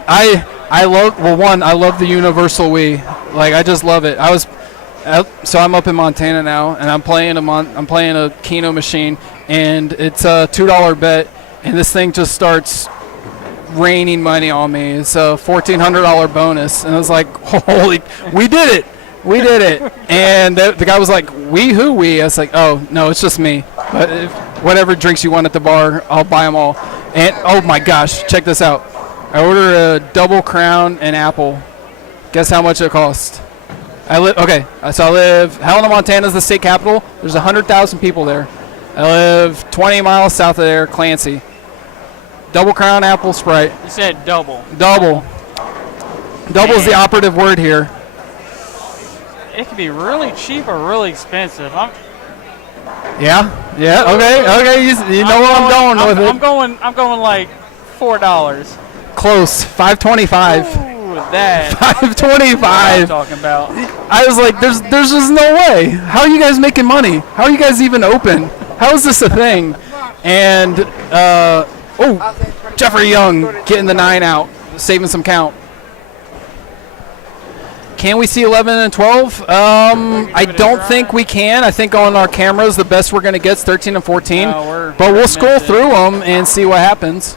I love, well, one, I love the universal Wii. Like, I just love it. So I'm up in Montana now, and I'm playing a Keno machine, and it's a $2 bet, and this thing just starts raining money on me. It's a $1,400 bonus, and I was like, holy, we did it. We did it. And the guy was like, we who we? I was like, oh, no, it's just me. But whatever drinks you want at the bar, I'll buy them all. And, oh my gosh, check this out. I ordered a double crown and apple. Guess how much it cost? Helena, Montana is the state capital. There's 100,000 people there. I live 20 miles south of there, Clancy. Double crown apple Sprite. You said double. Double. Double's the operative word here. It can be really cheap or really expensive. Yeah. Okay. You know where I'm going with it. I'm going like $4. Close. 525. Ooh, that. 525. I'm talking about. I was like, there's just no way. How are you guys making money? How are you guys even open? How is this a thing? And Jeffrey Young getting the 9 out, saving some count. Can we see 11 and 12? I don't think we can. I think on our cameras, the best we're going to get is 13 and 14. No, but we'll scroll through them and see what happens.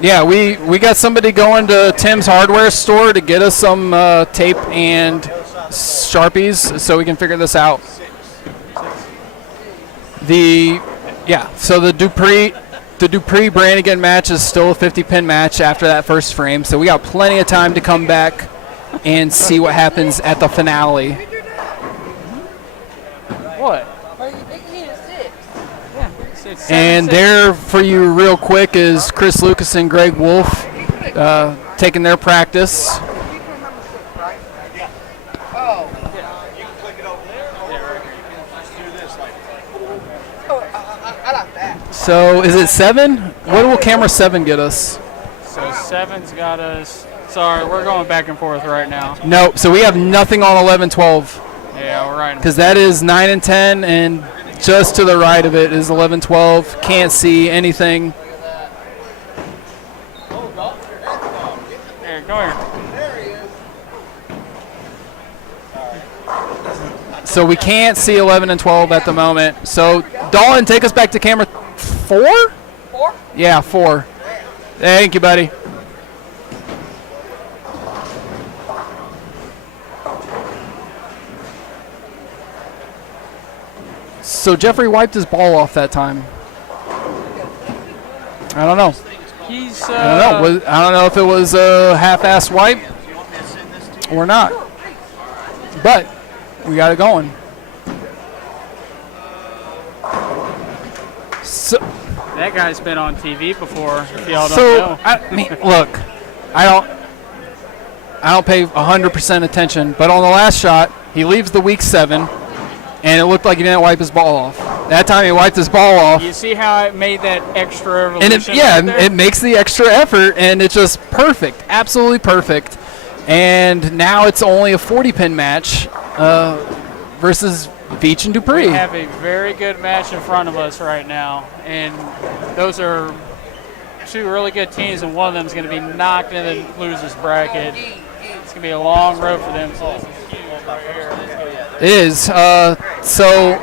Yeah, we got somebody going to Tim's hardware store to get us some tape and Sharpies so we can figure this out. So the Dupree Brannigan match is still a 50-pin match after that first frame, so we got plenty of time to come back and see what happens at the finale. And there for you real quick is Chris Lucas and Greg Wolf taking their practice. So is it 7? What will camera 7 get us? So 7's got us. Sorry, we're going back and forth right now. No, so we have nothing on 11, 12. Yeah, we're right. Because that is 9 and 10, and just to the right of it is 11, 12. Can't see anything. Here, go here. So we can't see 11 and 12 at the moment. So Dalton, take us back to camera 4? 4? Yeah, 4. Thank you, buddy. So Jeffrey wiped his ball off that time. I don't know. He's. I don't know. I don't know if it was a half-assed wipe or not. But we got it going. So That guy's been on TV before. If y'all don't So know. I mean, look, I don't pay 100% attention, but on the last shot, he leaves the week 7, and it looked like he didn't wipe his ball off. That time he wiped his ball off, You see how it made that extra and evolution? it makes the extra effort, and it's just perfect, absolutely perfect. And now it's only a 40-pin match versus Veach and Dupree. We have a very good match in front of us right now, and those are two really good teams, and one of them is going to be knocked in the losers bracket. It's going to be a long road for them. So this is huge right here. It is. So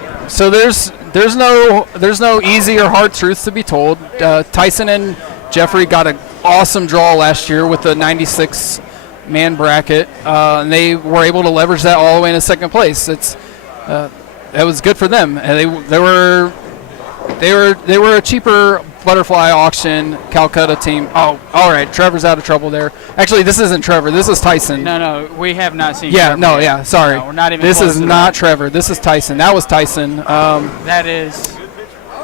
there's no easy or hard truth to be told. Tyson and Jeffrey got an awesome draw last year with the 96-man bracket, and they were able to leverage that all the way into second place. It was good for them. And they were a cheaper butterfly auction Calcutta team. Oh, all right. Trevor's out of trouble there. Actually, this isn't Trevor. This is Tyson. No, we have not seen. Yeah, Trevor no, yet. yeah. Sorry. No, we're not even. This close is to not that. Trevor. This is Tyson. That was Tyson. That is.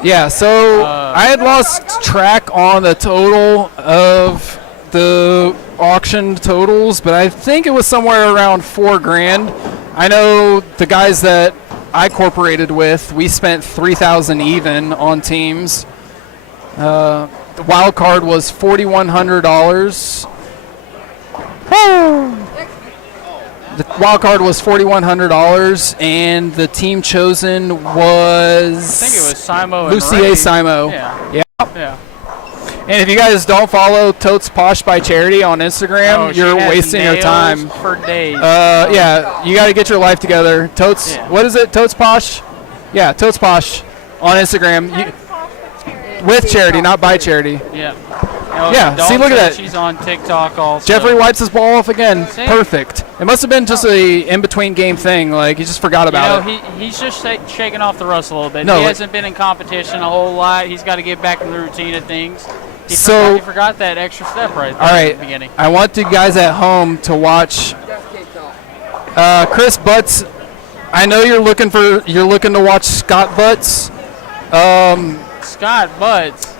Yeah. So I had lost track on the total of the auction totals, but I think it was somewhere around $4,000. I know the guys that I corporated with, we spent $3,000 even on teams. The wild card was $4,100. The wild card was $4,100, and the team chosen was. I think it was Simo and Lucier Ray. Simo. Yeah. Yeah. And if you guys don't follow Totes Posh by Charity on Instagram, Oh, she you're has wasting your nails time. for days. Yeah, you got to get your life together. Totes, Yeah. what is it? Totes Posh? Yeah, Totes Posh on Instagram. With charity, not by charity. Yeah. Yeah, Dawn see, look at said that. She's on TikTok also. Jeffrey wipes his ball off again. See? Perfect. It must have been just a in-between game thing. Like, he just forgot about it. He's just shaking off the rust a little bit. No, he like- hasn't been in competition a whole lot. He's got to get back in the routine of things. He forgot that extra step right there All at right, the beginning. I want you guys at home to watch Chris Butts. I know you're looking to watch Scott Butts. Scott Butts,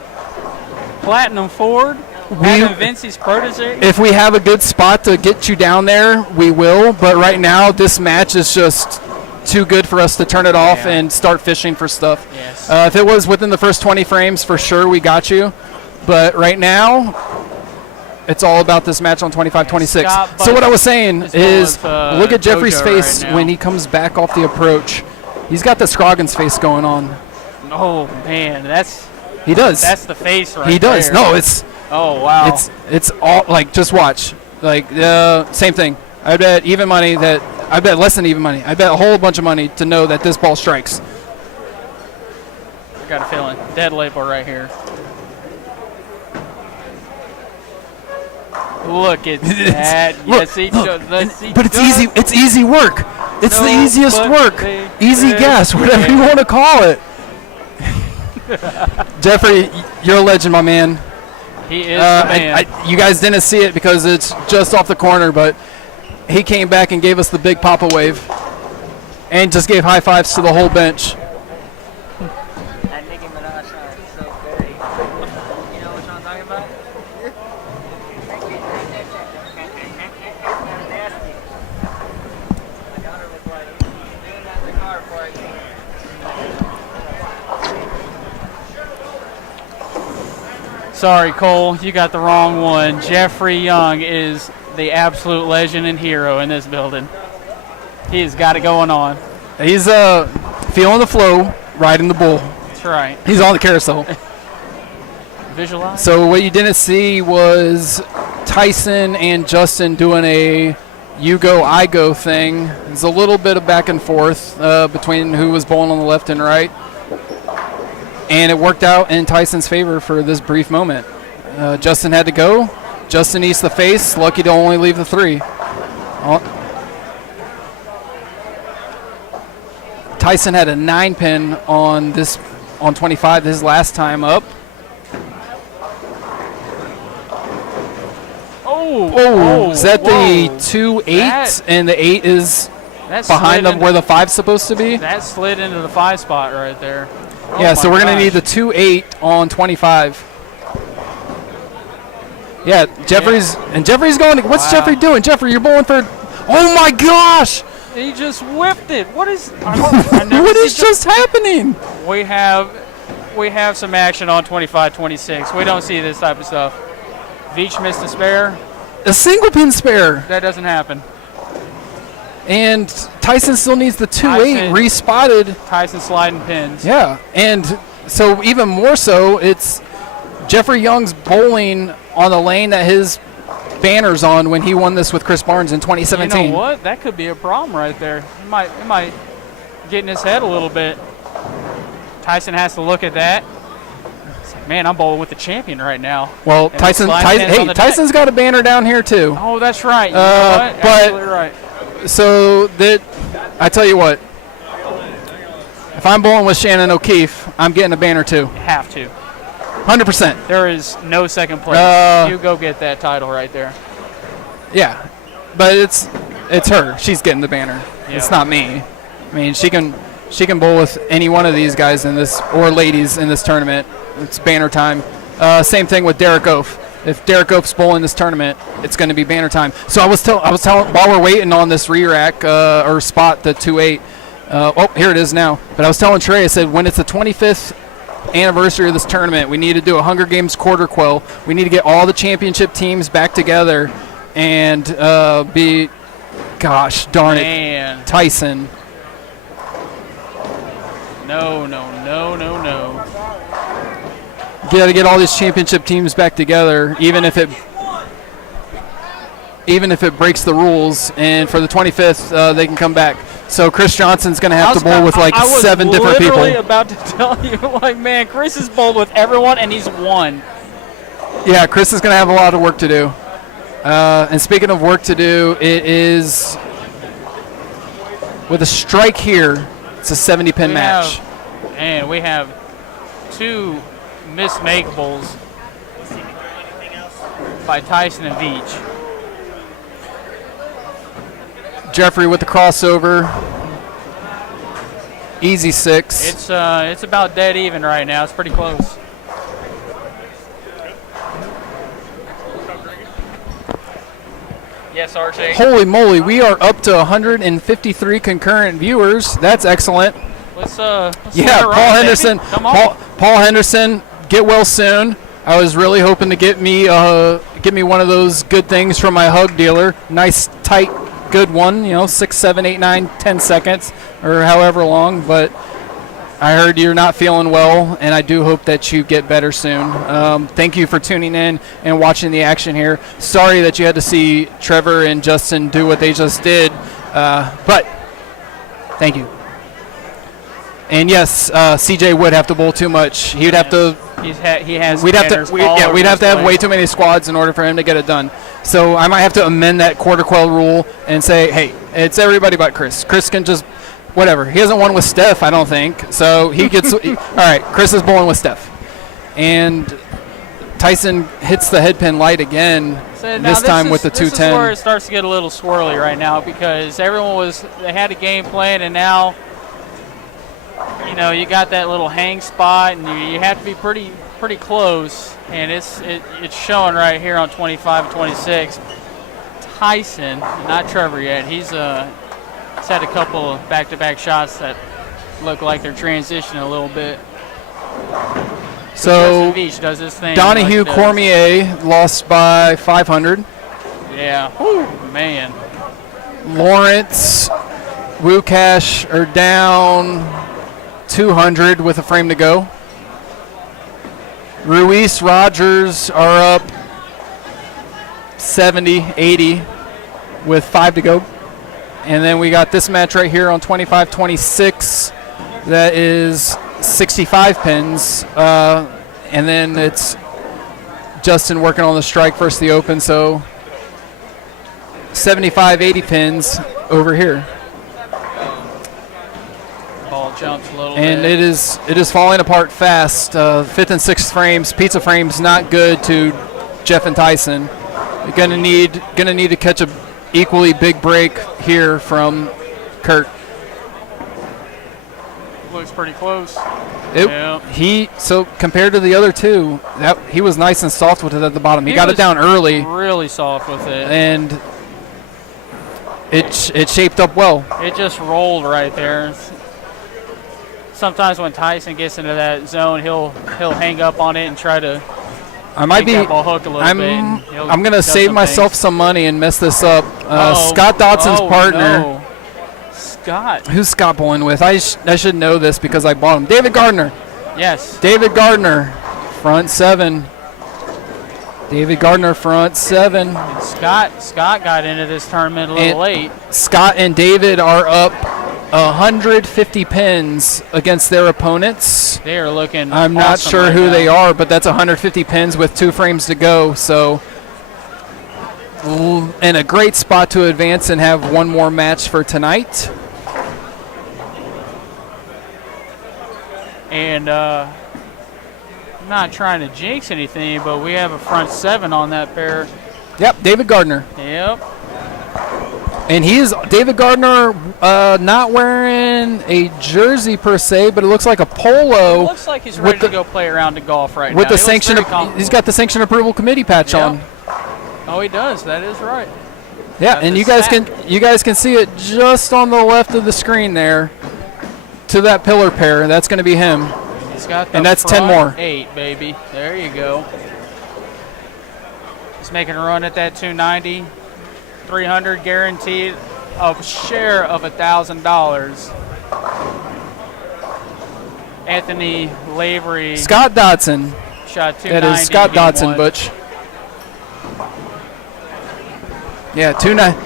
Platinum Ford, Adam Vincey's protege. If we have a good spot to get you down there, we will. But right now, this match is just too good for us to turn it off and start fishing for stuff. Yes. If it was within the first 20 frames, for sure, we got you. But right now, it's all about this match on 25-26. So what I was saying is, look at Jeffrey's Dojo face right now. when he comes back off the approach. He's got the Scroggins face going on. Oh man, He does. that's the face right He does. there. No, it's Oh wow. it's all like, just watch. Like same thing. I bet even money that I bet less than even money. I bet a whole bunch of money to know that this ball strikes. I got a feeling. Dead label right here. Look at that. Yes, he does. But it's easy. It's easy work. It's the easiest work. Easy gas, whatever you want to call it. Jeffrey, you're a legend, my man. He is the man. You guys didn't see it because it's just off the corner, but he came back and gave us the big Papa wave and just gave high fives to the whole bench. Sorry, Cole, you got the wrong one. Jeffrey Young is the absolute legend and hero in this building. He's got it going on. He's feeling the flow, riding the bull. That's right. He's on the carousel. Visualize. So what you didn't see was Tyson and Justin doing a you go, I go thing. There's a little bit of back and forth between who was bowling on the left and right. And it worked out in Tyson's favor for this brief moment. Justin had to go. Justin eats the face. Lucky to only leave the 3. Tyson had a 9-pin on 25 his last time up. Oh, is that the 2-8? And the 8 is behind them where the 5's supposed to be? That slid into the 5 spot right there. Yeah, so we're going to need the 2-8 on 25. Yeah, Jeffrey's going. What's Jeffrey doing? Jeffrey, you're bowling for. Oh my gosh! He just whipped it. What is? What is just happening? We have some action on 25-26. We don't see this type of stuff. Veach missed a spare. A single pin spare. That doesn't happen. And Tyson still needs the 2-8 respotted. Tyson sliding pins. Yeah, and so even more so, it's Jeffrey Young's bowling on the lane that his banner's on when he won this with Chris Barnes in 2017. You know what? That could be a problem right there. It might get in his head a little bit. Tyson has to look at that. It's like, man, I'm bowling with the champion right now. Well, Tyson's got a banner down here too. Oh, that's right. You know what? Absolutely right. So I tell you what, if I'm bowling with Shannon O'Keefe, I'm getting a banner too. You have to. 100%. There is no second place. You go get that title right there. Yeah, but it's her. She's getting the banner. Yeah. It's not me. I mean, she can bowl with any one of these guys in this or ladies in this tournament. It's banner time. Same thing with Derek Oaf. If Derek Oaf's bowling this tournament, it's going to be banner time. So I was telling while we're waiting on this re-rack or spot the 2-8. Oh, here it is now. But I was telling Trey, I said when it's the 25th anniversary of this tournament, we need to do a Hunger Games quarter quell. We need to get all the championship teams back together and be, gosh darn it, Tyson. No. You got to get all these championship teams back together, even if it breaks the rules. And for the 25th, they can come back. So Chris Johnson's going to have to bowl with like 7 different people. I was literally about to tell you, like, man, Chris has bowled with everyone, and he's won. Yeah, Chris is going to have a lot of work to do. And speaking of work to do, it is with a strike here. It's a 70-pin match. And we have 2 mismakeables by Tyson and Veach. Jeffrey with the crossover. Easy 6. It's about dead even right now. It's pretty close. Yes, RJ. Holy moly, we are up to 153 concurrent viewers. That's excellent. Let's Paul Henderson. Paul Henderson, get well soon. I was really hoping to get me one of those good things from my hug dealer. Nice, tight, good one. 6, 7, 8, 9, 10 seconds or however long. But I heard you're not feeling well, and I do hope that you get better soon. Thank you for tuning in and watching the action here. Sorry that you had to see Trevor and Justin do what they just did, but thank you. And yes, CJ would have to bowl too much. He'd have to. We'd have to have way too many squads in order for him to get it done. So I might have to amend that quarter quell rule and say, hey, it's everybody but Chris. Chris can just. Whatever. He hasn't won with Steph, I don't think. So he gets. All right, Chris is bowling with Steph. And Tyson hits the head pin light again, this time with the 210. This is where it starts to get a little swirly right now because they had a game plan, and now, you got that little hang spot, and you have to be pretty close. And it's showing right here on 25 and 26. Tyson, not Trevor yet, he's had a couple of back-to-back shots that look like they're transitioning a little bit. So Beach does his thing. Donahue like Cormier lost by 500. Yeah. Whew, man. Lawrence, Wukash are down 200 with a frame to go. Ruiz, Rogers are up 70, 80 with 5 to go. And then we got this match right here on 25-26. That is 65 pins. And then it's Justin working on the strike versus the open. So 75, 80 pins over here. Ball jumps a little And bit. it is falling apart fast. 5th and 6th frames. Pizza frames not good to Jeff and Tyson. You're gonna need to catch a equally big break here from Kurt. Looks pretty close. So compared to the other two, he was nice and soft with it at the bottom. He got it down early, Really soft with it. and it shaped up well. It just rolled right there. Sometimes when Tyson gets into that zone, he'll hang up on it and try to make that ball hook a little bit. And I'm gonna save myself some money and mess this up. Scott Dotson's partner. No. Scott. Who's Scott bowling with? I should know this because I bought him. David Gardner. Yes. David Gardner, front 7. David Gardner, front 7. And Scott got into this tournament a little late. Scott and David are up 150 pins against their opponents. They are looking I'm not awesome sure right who now. they are, but that's 150 pins with 2 frames to go. So, and a great spot to advance and have one more match for tonight. And I'm not trying to jinx anything, but we have a front 7 on that pair. Yep, David Gardner. Yep. And David Gardner not wearing a jersey per se, but it looks like a polo. It looks like he's ready to go play around the golf right now. With the he's got the sanction approval committee patch on. Oh, he does. That is right. Yeah, Got and the you guys can see it just on the left of the screen there to that pillar pair. That's going to be him. He's got the And that's 10 more. 8, baby. There you go. He's making a run at that 290. 300 guaranteed, a share of $1,000. Anthony Lavery Scott Dodson. shot 290. That is Scott game Dodson, 1. Butch. Yeah, 290.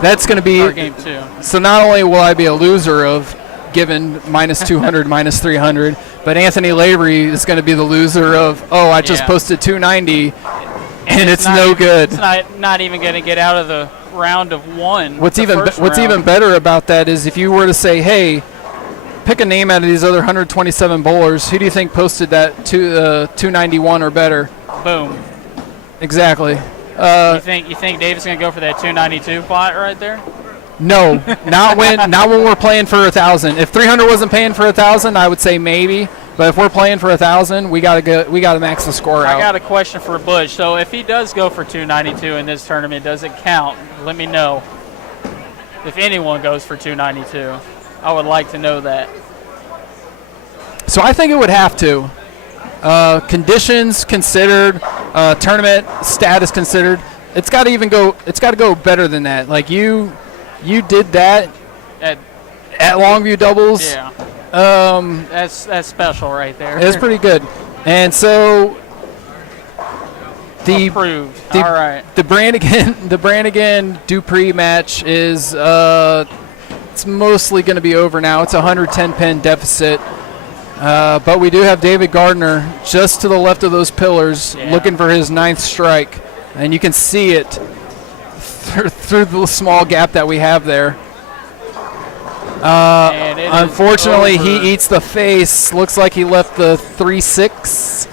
That's going to be. Or game 2. So not only will I be a loser of given minus 200, minus 300, but Anthony Lavery is going to be the loser of, I just posted 290, and it's no good. It's not even going to get out of the round of 1. What's even better about that is if you were to say, hey, pick a name out of these other 127 bowlers, who do you think posted that to 291 or better? Boom. Exactly. You think David's going to go for that 292 spot right there? No, not when we're playing for 1,000. If 300 wasn't paying for 1,000, I would say maybe. But if we're playing for 1,000, we gotta max the score out. I got a question for Butch. So if he does go for 292 in this tournament, does it count? Let me know. If anyone goes for 292, I would like to know that. So I think it would have to. Conditions considered, tournament status considered, it's got to go better than that. Like you did that at Longview Doubles. Yeah. That's special right there. It's pretty good. And so Approved. All right. The Brannigan Dupree match is it's mostly going to be over now. It's a 110 pin deficit. But we do have David Gardner just to the left of those pillars looking for his 9th strike. And you can see it through the small gap that we have there. Unfortunately, he eats the face. Looks like he left the 3-6.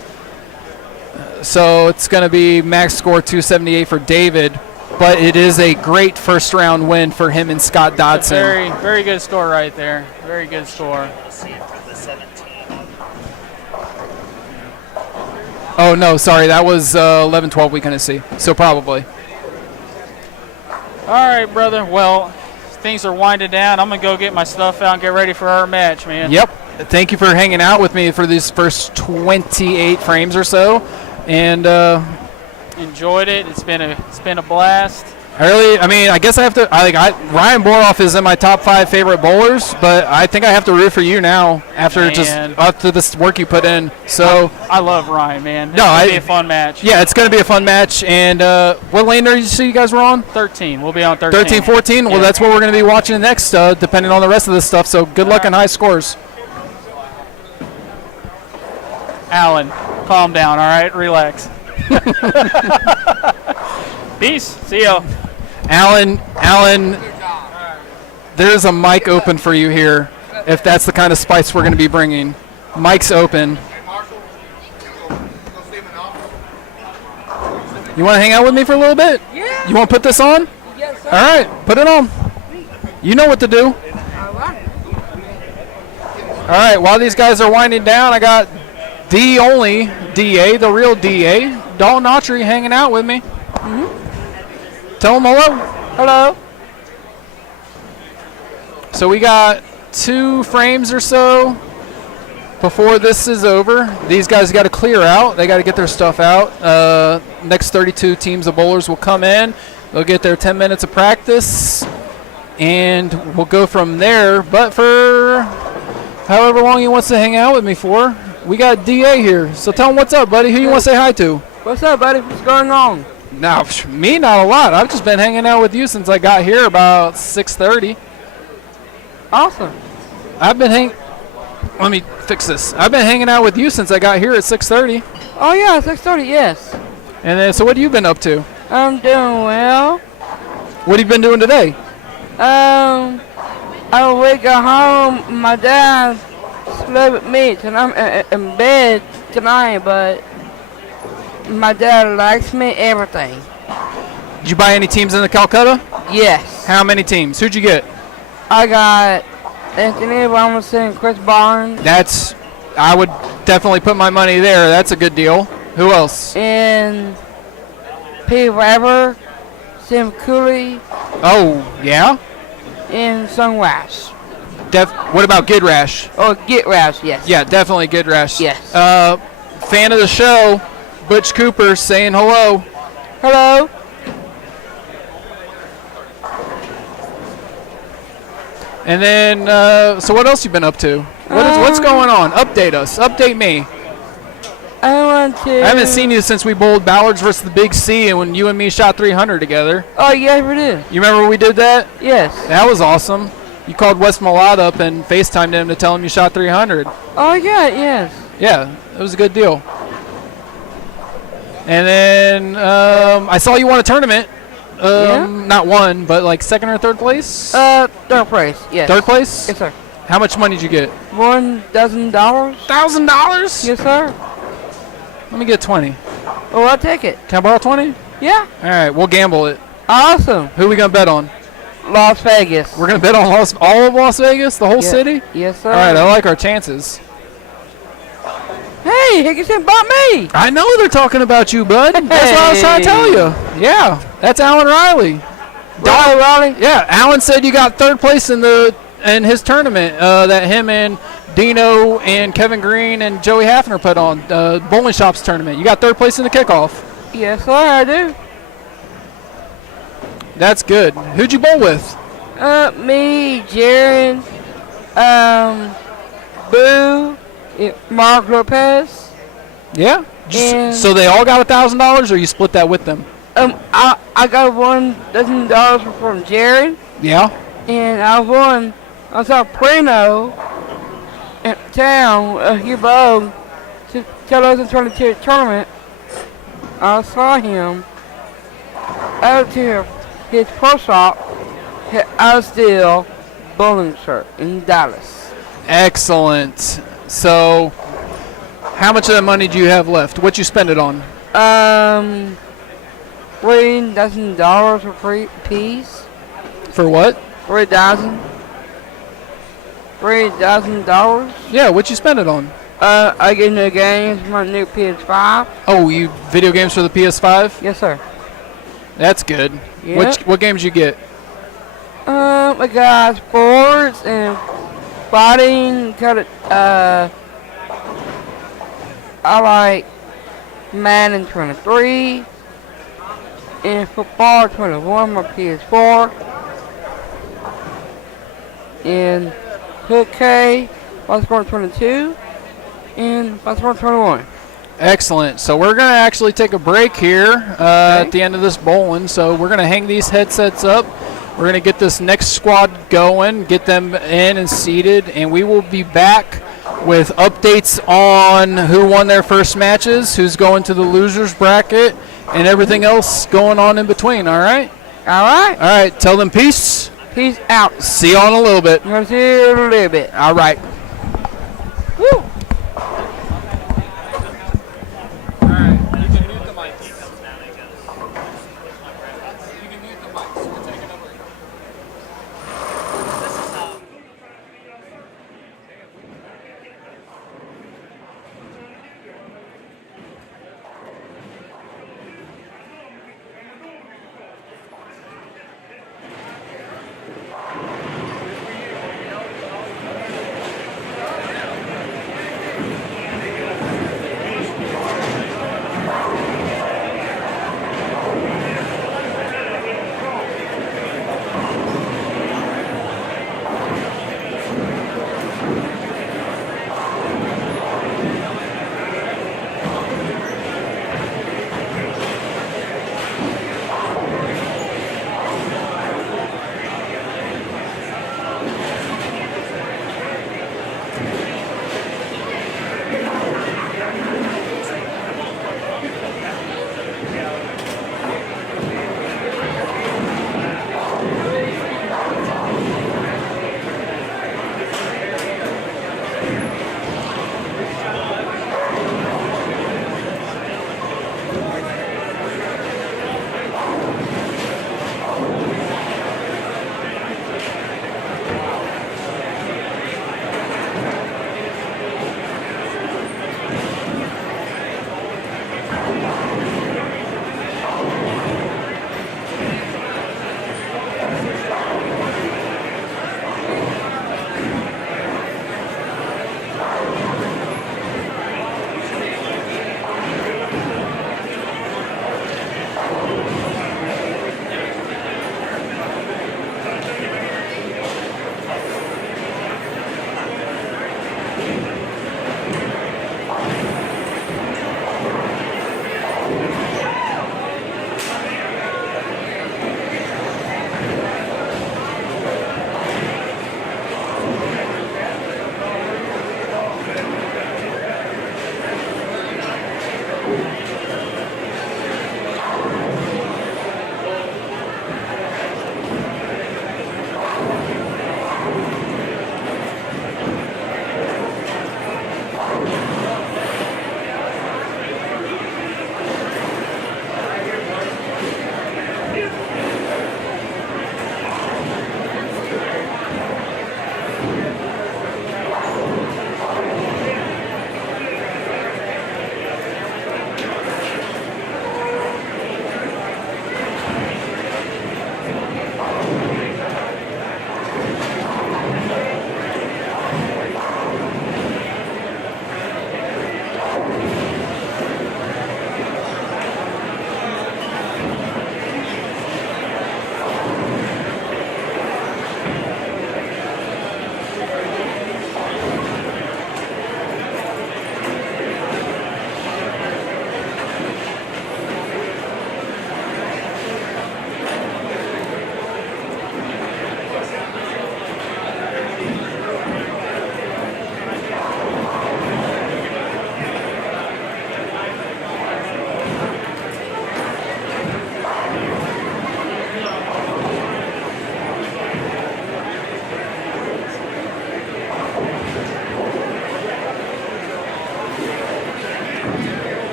So it's going to be max score 278 for David. But it is a great first round win for him and Scott Dodson. Very, very good score right there. Very good score. Oh, no, sorry. That was 11-12 we couldn't see. So probably. All right, brother. Well, things are winding down. I'm going to go get my stuff out and get ready for our match, man. Yep. thank you for hanging out with me for these first 28 frames or so. And Enjoyed it. It's been a blast. I guess I have to. Ryan Boroff is in my top 5 favorite bowlers, but I think I have to root for you now after this work you put in. So I love Ryan, man. It's No, gonna be a fun match. Yeah, it's going to be a fun match. And what lane did you see you guys were on? 13. We'll be on 13. 13, 14. Well, Yeah. that's what we're going to be watching next, depending on the rest of this stuff. So good luck and high scores. Alan, calm down. All right, relax. Peace. See ya. Alan, there's a mic open for you here, if that's the kind of spice we're going to be bringing. Mic's open. You want to hang out with me for a little bit? Yeah. You want to put this on? Yes, sir. All right, put it on. You know what to do. All right, while these guys are winding down, I got the only DA, the real DA, Dalton Autry, hanging out with me. Tell him hello. Hello. So we got 2 frames or so before this is over. These guys got to clear out. They got to get their stuff out. Next 32 teams of bowlers will come in. They'll get their 10 minutes of practice, and we'll go from there. But for however long he wants to hang out with me for, we got DA here. So tell him what's up, buddy. Who you want to say hi to? What's up, buddy? What's going on? Now, me, not a lot. I've just been hanging out with you since I got here about 6:30. Awesome. Let me fix this. I've been hanging out with you since I got here at 6:30. Oh yeah, 6:30. Yes. And then, so what have you been up to? I'm doing well. What have you been doing today? I wake up home. My dad slept with me, and I'm in bed tonight. But my dad likes me everything. Did you buy any teams in the Calcutta? Yes. How many teams? Who'd you get? I got Anthony Robinson, Chris Barnes, I would definitely put my money there. That's a good deal. Who else? and P. Weber, Tim Cooley, Oh, yeah? and Sunrise. What about Gidrash? Oh, Get Rouse, yes. Yeah, definitely Gidrash. Yes. Fan of the show, Butch Cooper saying hello. Hello. And then, so what else you been up to? What's going on? Update us. Update me. I want to. I haven't seen you since we bowled Ballards versus the Big C, and when you and me shot 300 together. Oh, yeah, we did. You remember when we did that? Yes. That was awesome. You called Wes Malott up and FaceTimed him to tell him you shot 300. Oh, yeah, yes. Yeah, it was a good deal. And then I saw you won a tournament. Yeah? Not one, but like second or third place? Third place, yes. Third place? Yes, sir. How much money did you get? $1,000. $1,000? Yes, sir. Let me get 20. Oh, I'll take it. Can I borrow 20? Yeah. All right, we'll gamble it. Awesome. Who are we going to bet on? Las Vegas. We're going to bet on all of Las Vegas, the whole Yeah. city? Yes, sir. All right, I like our chances. Hey, Higginson bought me. I know they're talking about you, bud. That's what I was trying to tell you. Yeah, that's Alan Riley. Raleigh. Yeah, Alan said you got third place in his tournament that him and Dino and Kevin Green and Joey Hafner put on, Bowling Shops tournament. You got third place in the kickoff. Yes, sir, I do. That's good. Who'd you bowl with? Me, Jaron, Boo, Mark Lopez. Yeah. And- So they all got $1,000, or you split that with them? I got $1,000 from Jaron, Yeah. and I saw Primo in town, he bowled to 2022 tournament. I saw him out to his pro shop. I was still bowling shirt in Dallas. Excellent. So how much of that money do you have left? What you spend it on? $3,000 for free piece. For what? $3,000. Yeah, what you spend it on? I get new games, my new PS5. Oh, you video games for the PS5? Yes, sir. That's good. Yeah. What games you get? I got sports and fighting, I like Madden 23, and football 21, my PS4, and 2K, basketball 22, and basketball 21. Excellent. So we're going to actually take a break here at the end of this bowling. So we're going to hang these headsets up. We're going to get this next squad going, get them in and seated, and we will be back with updates on who won their first matches, who's going to the losers bracket, and everything else going on in between, all right? All right. All right, tell them peace. Peace out. See you on a little bit. I'm going to see you in a little bit. All right. Woo.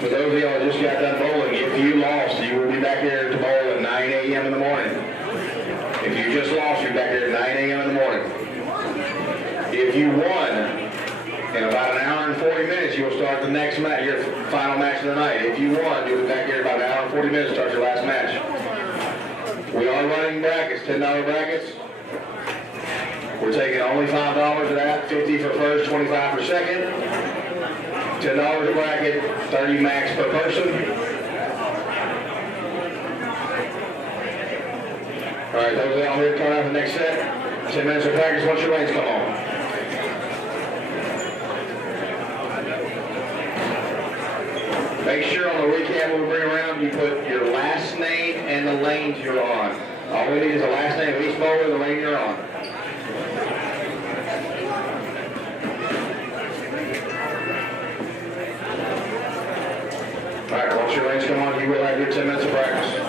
For those of y'all that just got done bowling, if you lost, you will be back here to bowl at 9 a.m. in the morning. If you just lost, you're back here at 9 a.m. in the morning. If you won, in about an hour and 40 minutes, you will start the next match, your final match of the night. If you won, you'll be back here in about an hour and 40 minutes to start your last match. We are running brackets, $10 brackets. We're taking only $5 of that, $50 for first, $25 for second. $10 a bracket, 30 max per person. All right, those out here coming out the next set. 10 minutes of practice once your lanes come on. Make sure on the recap when we bring around, you put your last name and the lanes you're on. All we need is the last name of each bowler and the lane you're on. All right, once your lanes come on, you will have your 10 minutes of practice.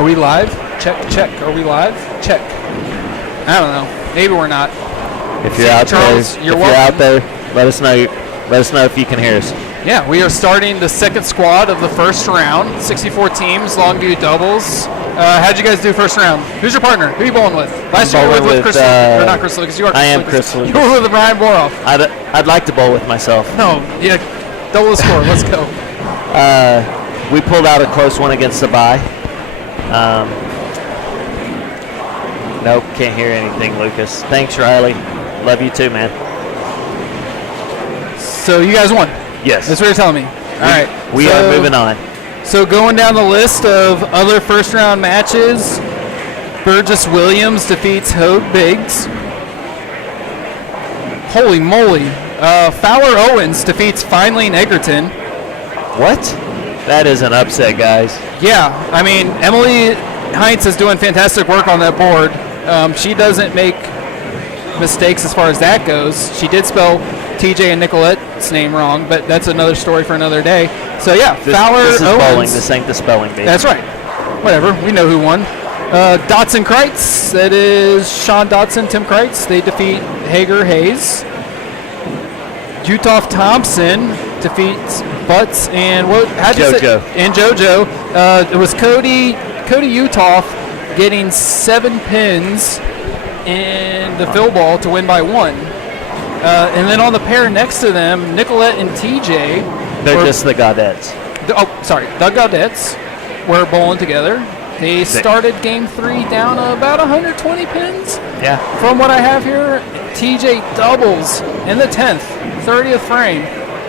Are we live? Check, check. Are we live? Check. I don't know. Maybe we're not. If you're out Charles, there, you're if you're out there, let us know. Let us know if you can hear us. Yeah, we are starting the second squad of the first round. 64 teams, Longview Doubles. How'd you guys do first round? Who's your partner? Who are you bowling with? Last year you were with Chris, or not Chris Lucas. You are Chris I am Lucas. Chris Lucas. You were with Ryan Boroff. I'd like to bowl with myself. No, yeah, double the score. Let's go. We pulled out a close one against the bye. Nope, can't hear anything, Lucas. Thanks, Riley. Love you too, man. So you guys won. Yes. That's what you're telling me. All right. We are moving on. So going down the list of other first round matches, Burgess Williams defeats Hogue Biggs. Holy moly. Fowler Owens defeats Feinlein Egerton. What? That is an upset, guys. Yeah, I mean, Emily Heinz is doing fantastic work on that board. She doesn't make mistakes as far as that goes. She did spell TJ and Nicolette's name wrong, but that's another story for another day. So yeah, Fowler This is Owens. bowling. This ain't the spelling bee. That's right. Whatever. We know who won. Dotson Kreitz. That is Sean Dotson, Tim Kreitz. They defeat Hager Hayes. Utah Thompson defeats Butts and what? How'd you say? JoJo. And JoJo. It was Cody Utah getting 7 pins in the fill ball to win by 1. And then on the pair next to them, Nicolette and TJ. They're just the Gaudettes. The Gaudettes were bowling together. They started game 3 down about 120 pins. Yeah. From what I have here, TJ doubles in the 10th, 30th frame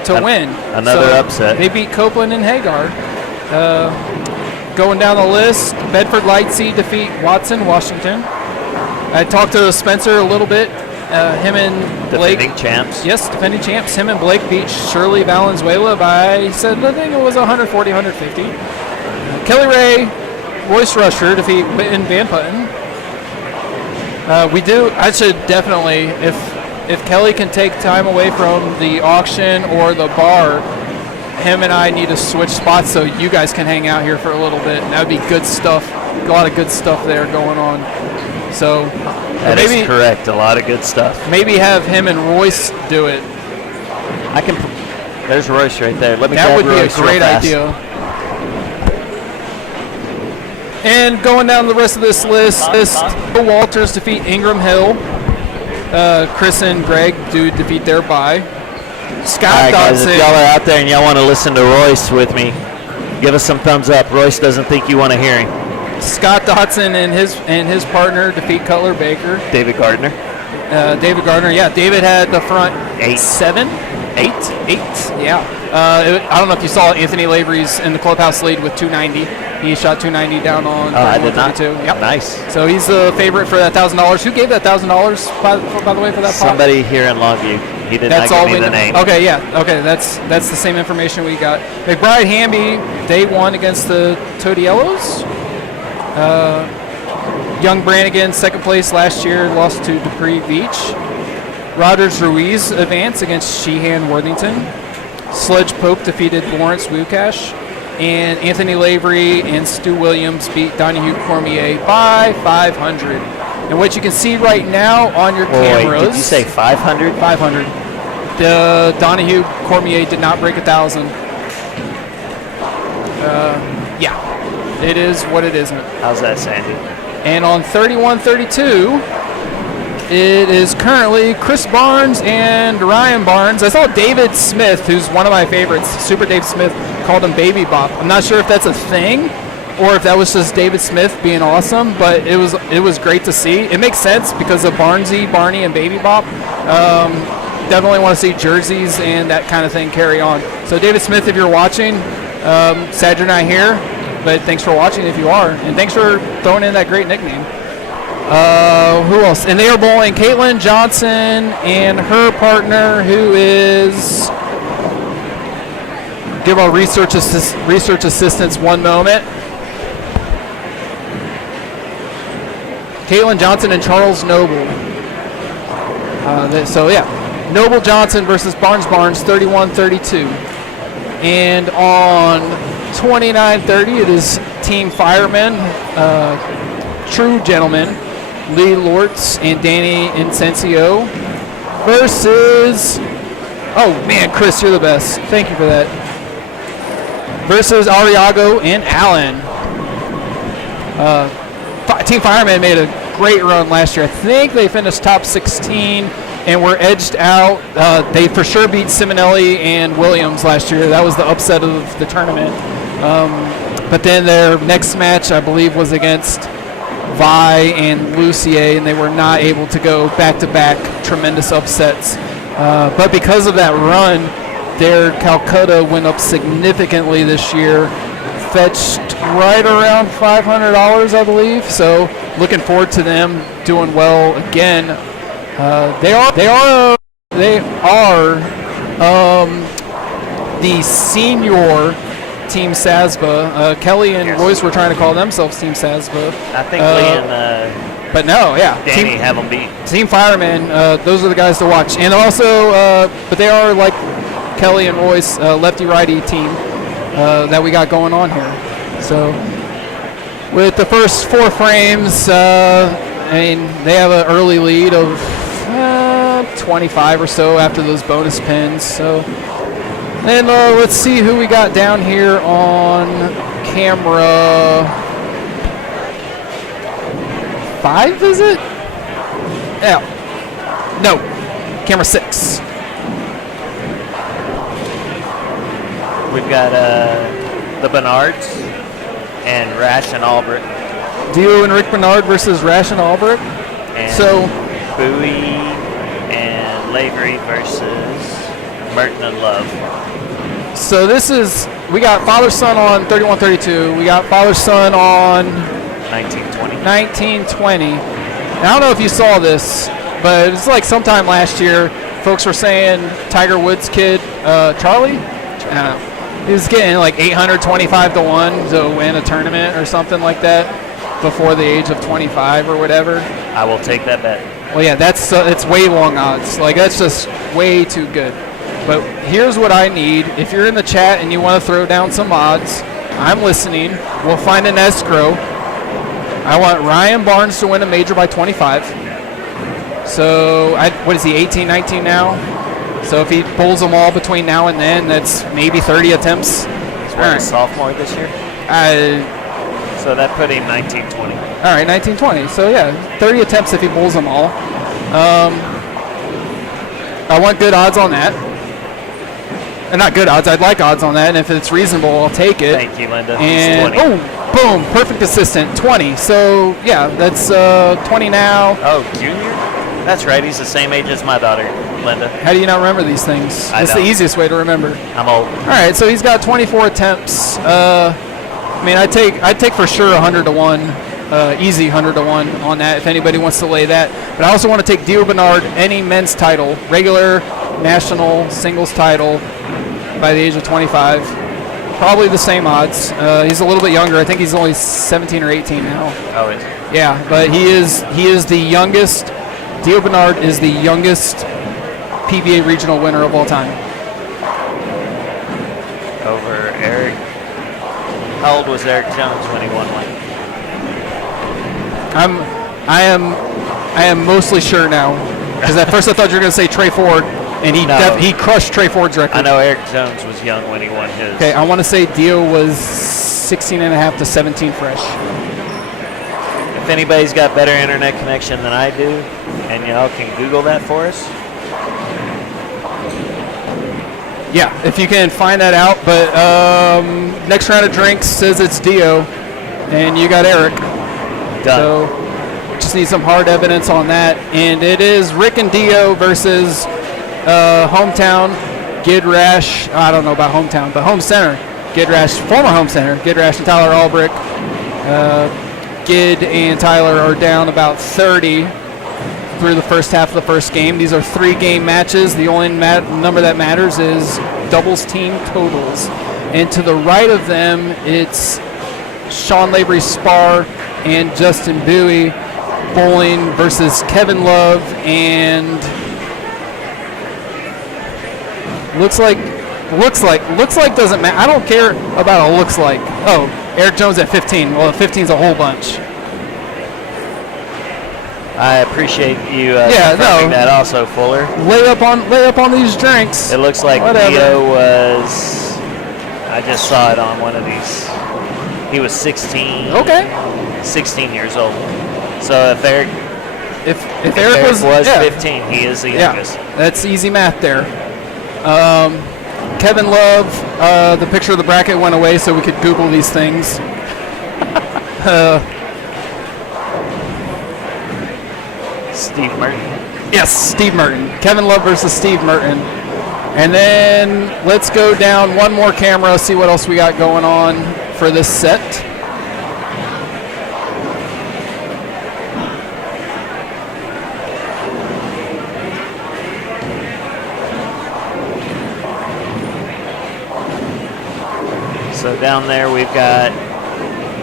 to win. Another upset. They beat Copeland and Hagar. Going down the list, Bedford Lightsey defeat Watson, Washington. I talked to Spencer a little bit. Him and Blake. Defending champs. Yes, defending champs. Him and Blake beat Shirley Valenzuela by, he said, I think it was 140, 150. Kelly Ray, Royce Rusher defeat Witten Van Putten. I should definitely, if Kelly can take time away from the auction or the bar, him and I need to switch spots so you guys can hang out here for a little bit. And that would be good stuff. A lot of good stuff there going on. So that is correct. A lot of good stuff. Maybe have him and Royce do it. There's Royce right there. Let me. That would be Royce a great idea. And going down the rest of this list, Walters defeat Ingram Hill. Chris and Greg do defeat their bye. Scott All right, guys, Dodson. if y'all are out there and y'all want to listen to Royce with me, give us some thumbs up. Royce doesn't think you want to hear him. Scott Dotson and his partner defeat Cutler Baker. David Gardner. David Gardner, yeah. David had the front 8. 7, 8, yeah. I don't know if you saw Anthony Lavery's in the clubhouse lead with 290. He shot 290 down on I did not. 32. Yep. Nice. So he's the favorite for that $1,000. Who gave that $1,000 by the way for that pot? Somebody here in Longview. He did That's not all give me we the know. name. Okay, yeah. Okay, that's the same information we got. McBride Hamby, day 1 against the Todiellos. Young Brannigan, second place last year, lost to Dupree Beach. Rogers Ruiz advanced against Sheehan Worthington. Sledge Pope defeated Lawrence Wukash. And Anthony Lavery and Stu Williams beat Donahue Cormier by 500. And what you can see right now on your cameras. Wait, did you say 500? 500. The Donahue Cormier did not break 1,000. Yeah, it is what it isn't. How's that, Sandy? And on 31-32, it is currently Chris Barnes and Ryan Barnes. I saw David Smith, who's one of my favorites, Super Dave Smith, called him Baby Bop. I'm not sure if that's a thing or if that was just David Smith being awesome, but it was great to see. It makes sense because of Barnesy, Barney, and Baby Bop. Definitely want to see jerseys and that kind of thing carry on. So David Smith, if you're watching, sad you're not here, but thanks for watching if you are, and thanks for throwing in that great nickname. Who else? And they are bowling Caitlin Johnson and her partner, who is, give our research assistants one moment. Caitlin Johnson and Charles Noble. So yeah, Noble Johnson versus Barnes 31-32. And on 29-30, it is Team Firemen, True Gentlemen, Lee Lortz and Danny Incencio versus, oh man, Chris, you're the best. Thank you for that. Versus Ariago and Allen. Team Firemen made a great run last year. I think they finished top 16 and were edged out. They for sure beat Simonelli and Williams last year. That was the upset of the tournament. But then their next match, I believe, was against Vi and Lucier, and they were not able to go back-to-back tremendous upsets. But because of that run, their Calcutta went up significantly this year, fetched right around $500, I believe. So looking forward to them doing well again. They are the senior Team Sasba. Kelly and Royce were trying to call themselves Team Sasba. I think Lee and but no, yeah. Danny have them beat. Team Firemen, those are the guys to watch. And also, but they are like Kelly and Royce, lefty-righty team that we got going on here. So with the first 4 frames, I mean, they have an early lead of 25 or so after those bonus pins. So then let's see who we got down here on camera 5, is it? Yeah. No, camera 6. We've got the Bernards and Rash and Albrecht. Dio and Rick Bernard versus Rash and Albrecht. And So Bowie and Lavery versus Merton and Love. So this is, we got father-son on 31-32. We got father-son on 1920. 1920. And I don't know if you saw this, but it was like sometime last year, folks were saying Tiger Woods' kid, Charlie? I don't know. He was getting like 825 to 1 to win a tournament or something like that before the age of 25 or whatever. I will take that bet. Well, yeah, that's it's way long odds. Like, that's just way too good. But here's what I need. If you're in the chat and you want to throw down some odds, I'm listening. We'll find an escrow. I want Ryan Barnes to win a major by 25. So, what is he, 18, 19 now? So if he pulls them all between now and then, that's maybe 30 attempts. He's a sophomore this year. So that put him 19-20. All right, 19-20. So yeah, 30 attempts if he pulls them all. I want good odds on that. Not good odds. I'd like odds on that, and if it's reasonable, I'll take it. Thank you, Linda. And 20. oh, boom, perfect assistant, 20. So yeah, that's 20 now. Oh, junior? That's right. He's the same age as my daughter, Linda. How do you not remember these things? It's the easiest way to remember. I'm old. All right, so he's got 24 attempts. I mean, I'd take for sure 100 to 1, easy 100 to 1 on that if anybody wants to lay that. But I also want to take Dio Bernard any men's title, regular, national, singles title by the age of 25. Probably the same odds. He's a little bit younger. I think he's only 17 or 18 now. Oh, is Yeah, but he is the youngest. Dio Bernard is the youngest PBA regional winner of all time. over Eric. How old was Eric Jones when he won one? I am mostly sure now, because at first I thought you were going to say Trey Ford, and he crushed Trey Ford's record. I know Eric Jones was young when he won his. Okay, I want to say Dio was 16 and a half to 17 fresh. If anybody's got better internet connection than I do, and y'all can Google that for us. Yeah, if you can find that out. But next round of drinks says it's Dio, and you got Eric. Done. So just need some hard evidence on that. And it is Rick and Dio versus hometown Gid Rash. I don't know about hometown, but home center Gid Rash, former home center Gid Rash and Tyler Albrecht. Gid and Tyler are down about 30 through the first half of the first game. These are 3-game matches. The only number that matters is doubles team totals. And to the right of them, it's Sean Lavery Spar and Justin Bowie bowling versus Kevin Love and looks like doesn't matter. I don't care about a looks like. Oh, Eric Jones at 15. Well, 15's a whole bunch. I appreciate you Yeah, confirming no. that also, Fuller. Lay up on these drinks. It looks like Whatever. Leo was, I just saw it on one of these. He was 16. Okay. 16 years old. So if Eric, If if Eric was, yeah, 15, he is the youngest. yeah, that's easy math there. Kevin Love, the picture of the bracket went away, so we could Google these things. Steve Merton. Yes, Steve Merton. Kevin Love versus Steve Merton. And then let's go down one more camera, see what else we got going on for this set. So down there we've got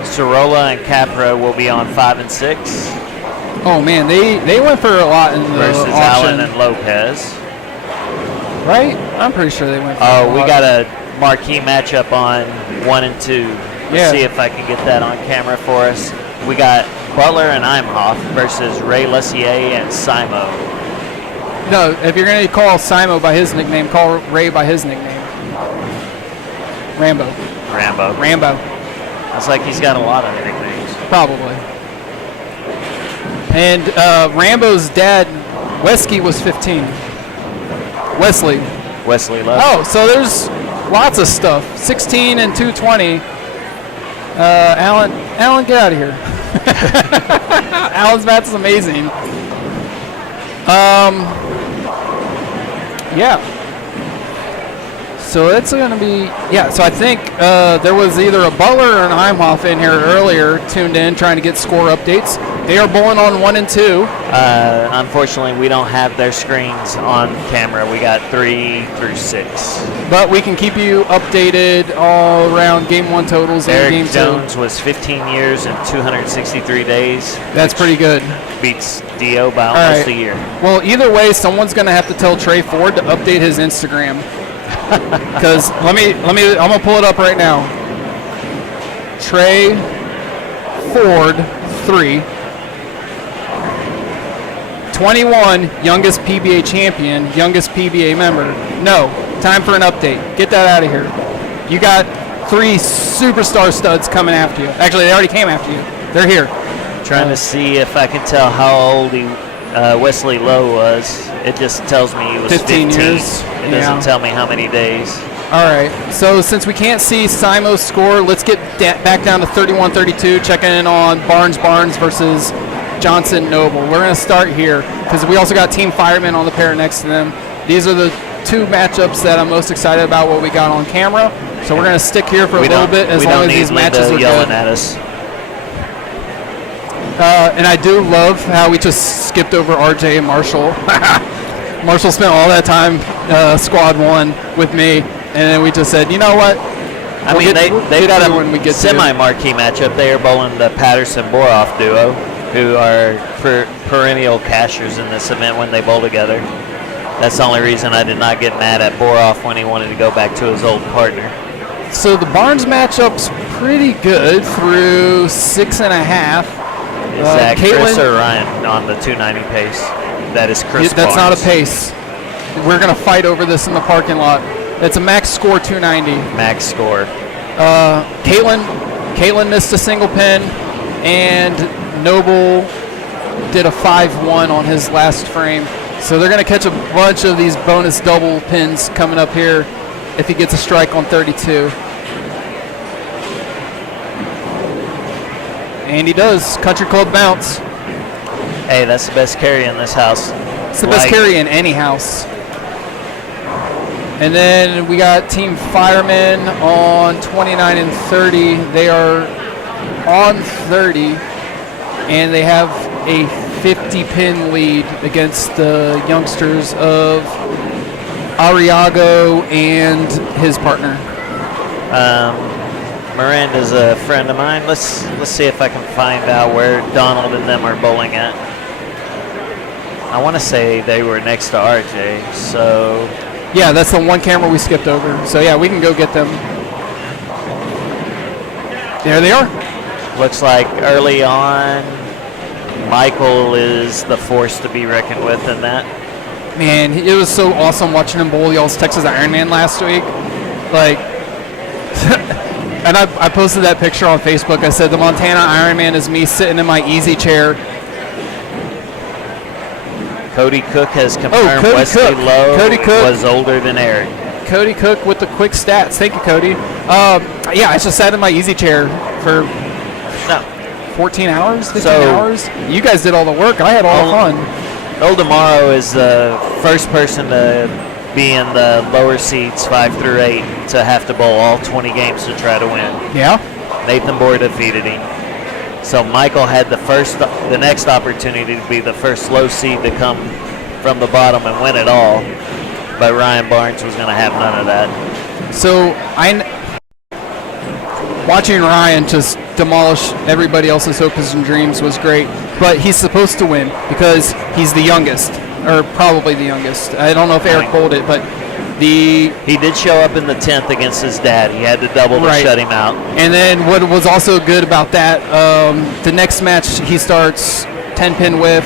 Sorolla and Capra will be on 5 and 6 Oh man, they went for a lot in the versus auction, Allen and Lopez. right? I'm pretty sure they went for Oh, a we lot. got a marquee matchup on 1 and 2. Let's Yeah. see if I can get that on camera for us. We got Butler and Imhoff versus Ray Lussier and Simo. No, if you're going to call Simo by his nickname, call Ray by his nickname. Rambo. Rambo. It's like he's got a lot of nicknames. Probably. And Rambo's dad, Wesky, was 15. Wesley. Wesley Love. Oh, so there's lots of stuff. 16 and 220. Alan, get out of here. Alan's match is amazing. Yeah. So it's going to be, yeah, so I think there was either a Butler or an Imhoff in here earlier, tuned in, trying to get score updates. They are bowling on 1 and 2. Unfortunately, we don't have their screens on camera. We got 3 through 6. But we can keep you updated all around Game 1 totals and Game Eric 2. Jones was 15 years and 263 days. That's pretty good. Beats Dio by All almost right. a year. Well, either way, someone's going to have to tell Trey Ford to update his Instagram. Because I'm gonna pull it up right now. Trey Ford 3, 21, youngest PBA champion, youngest PBA member. No, time for an update. Get that out of here. You got 3 superstar studs coming after you. Actually, they already came after you. They're here. Trying to see if I can tell how old Wesley Lowe was. It just tells me he was 15 years. It doesn't tell me how many days. All right, so since we can't see Simo's score, let's get back down to 31-32, checking in on Barnes versus Johnson Noble. We're going to start here because we also got Team Fireman on the pair next to them. These are the 2 matchups that I'm most excited about what we got on camera. So we're going to stick here for a little bit as long as these matches are yelling good. at us. And I do love how we just skipped over RJ and Marshall. Marshall spent all that time squad 1 with me. And then we just said, you know what? They got a when we get semi-marquee matchup. They are bowling the Patterson-Boroff duo, who are perennial cashers in this event when they bowl together. That's the only reason I did not get mad at Boroff when he wanted to go back to his old partner. So the Barnes matchup's pretty good through 6.5. Is that Chris Caitlin- or Ryan on the 290 pace? That is Chris That's not a Barnes. pace. We're going to fight over this in the parking lot. It's a max score 290. Max score. Caitlin missed a single pin, and Noble did a 5-1 on his last frame. So they're going to catch a bunch of these bonus double pins coming up here if he gets a strike on 32. And he does. Country Club bounce. Hey, that's the best carry in this house. It's the best carry in any house. And then we got Team Firemen on 29 and 30. They are on 30, and they have a 50-pin lead against the youngsters of Arriago and his partner. Miranda's a friend of mine. Let's see if I can find out where Donald and them are bowling at. I want to say they were next to RJ, so... Yeah, that's the one camera we skipped over. So yeah, we can go get them. There they are. Looks like early on, Michael is the force to be reckoned with in that. Man, it was so awesome watching him bowl y'all's Texas Ironman last week. Like, and I posted that picture on Facebook. I said the Montana Ironman is me sitting in my easy chair. Cody Cook has confirmed Cody Wesley Cook. Lowe Cody Cook. was older than Eric. Cody Cook with the quick stats. Thank you, Cody. Yeah, I just sat in my easy chair for 14 hours, 15 hours. You guys did all the work. I had all the fun. Oldemaro is the first person to be in the lower seeds 5 through 8 to have to bowl all 20 games to try to win. Yeah. Nathan Bohr defeated him. So Michael had the next opportunity to be the first low seed to come from the bottom and win it all, but Ryan Barnes was going to have none of that. So watching Ryan just demolish everybody else's hopes and dreams was great, but he's supposed to win because he's the youngest, or probably the youngest. I don't know if Eric bowled it, but he did show up in the 10th against his dad. He had to double to shut him out. And then what was also good about that, the next match he starts 10-pin whiff,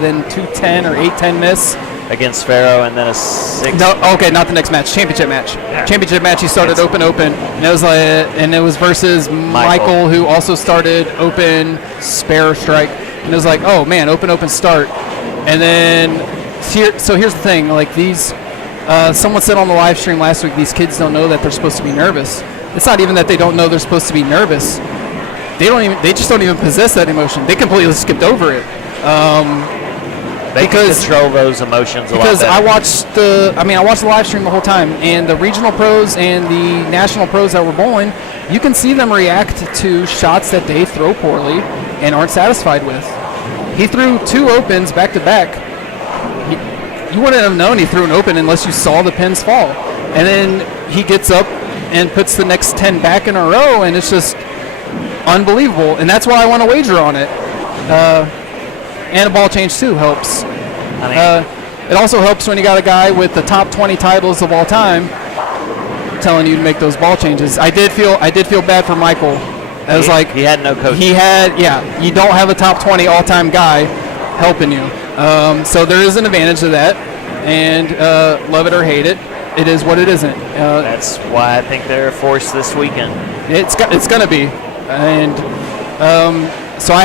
then 2-10 or 8-10 miss. Against Farrow, and then a 6. No, okay, not the next match. Championship match. Yeah. Championship match. He started open, and it was versus Michael, who also started open spare strike, and it was like, oh man, open start, and then here's the thing, like these. Someone said on the live stream last week, these kids don't know that they're supposed to be nervous. It's not even that they don't know they're supposed to be nervous. They just don't even possess that emotion. They completely skipped over it. They can control those emotions a lot better. Because I watched the live stream the whole time, and the regional pros and the national pros that were bowling, you can see them react to shots that they throw poorly and aren't satisfied with. He threw 2 opens back to back. You wouldn't have known he threw an open unless you saw the pins fall. And then he gets up and puts the next 10 back in a row, and it's just unbelievable. And that's why I want to wager on it. And a ball change too helps. It also helps when you got a guy with the top 20 titles of all time telling you to make those ball changes. I did feel bad for Michael. I was like, he had no coach. You don't have a top 20 all-time guy helping you. So there is an advantage to that, and love it or hate it, it is what it isn't. That's why I think they're a force this weekend. It's going to be, and so I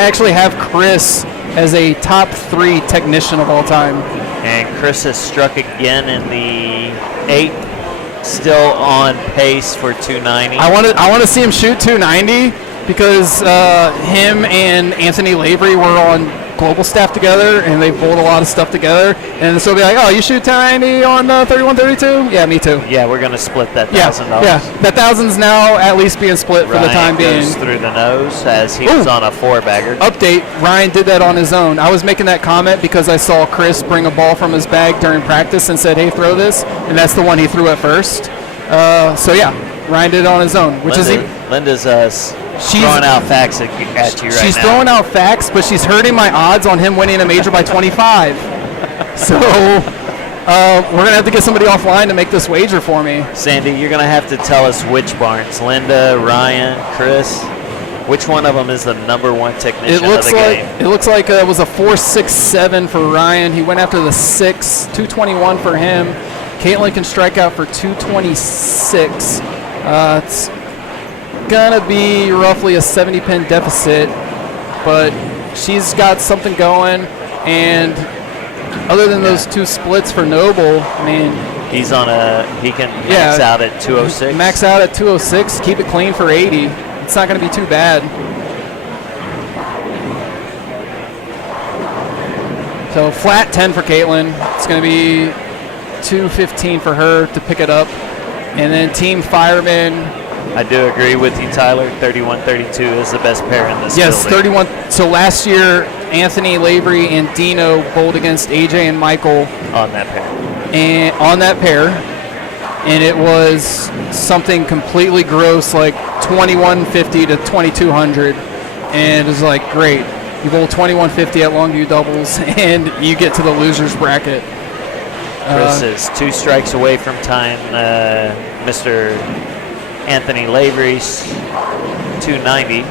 actually have Chris as a top 3 technician of all time. And Chris has struck again in the 8th, still on pace for 290. I want to see him shoot 290 because him and Anthony Lavery were on global staff together, and they bowled a lot of stuff together, and so they'll be like, oh, you shoot 290 on 31-32? Yeah, me too. Yeah, we're going to split that $1,000. Yeah, that $1,000's now at least being split for the time being. Ryan goes through the nose as he was on a 4-bagger. Update, Ryan did that on his own. I was making that comment because I saw Chris bring a ball from his bag during practice and said, hey, throw this, and that's the one he threw at first. So yeah, Ryan did it on his own, which Linda's throwing out facts at you right now. She's throwing out facts, but she's hurting my odds on him winning a major by 25. So we're going to have to get somebody offline to make this wager for me. Sandy, you're going to have to tell us which Barnes. Linda, Ryan, Chris. Which one of them is the number 1 technician of the game? It looks like it was a 4.67 for Ryan. He went after the 6, 221 for him. Caitlin can strike out for 226. It's gonna be roughly a 70-pin deficit, but she's got something going, and other than those 2 splits for Noble, man, he can max out at 206. Max out at 206, keep it clean for 80. It's not gonna be too bad. So flat 10 for Caitlin. It's gonna be 215 for her to pick it up, and then Team Fireman. I do agree with you, Tyler. 31-32 is the best pair in this Yes, building. 31. So last year, Anthony Lavery and Dino bowled against AJ and Michael on that pair. And it was something completely gross, like 2150 to 2200, and it was like, great. You bowl 2150 at Longview Doubles, and you get to the losers bracket. Chris is 2 strikes away from tying Mr. Anthony Lavery's 290.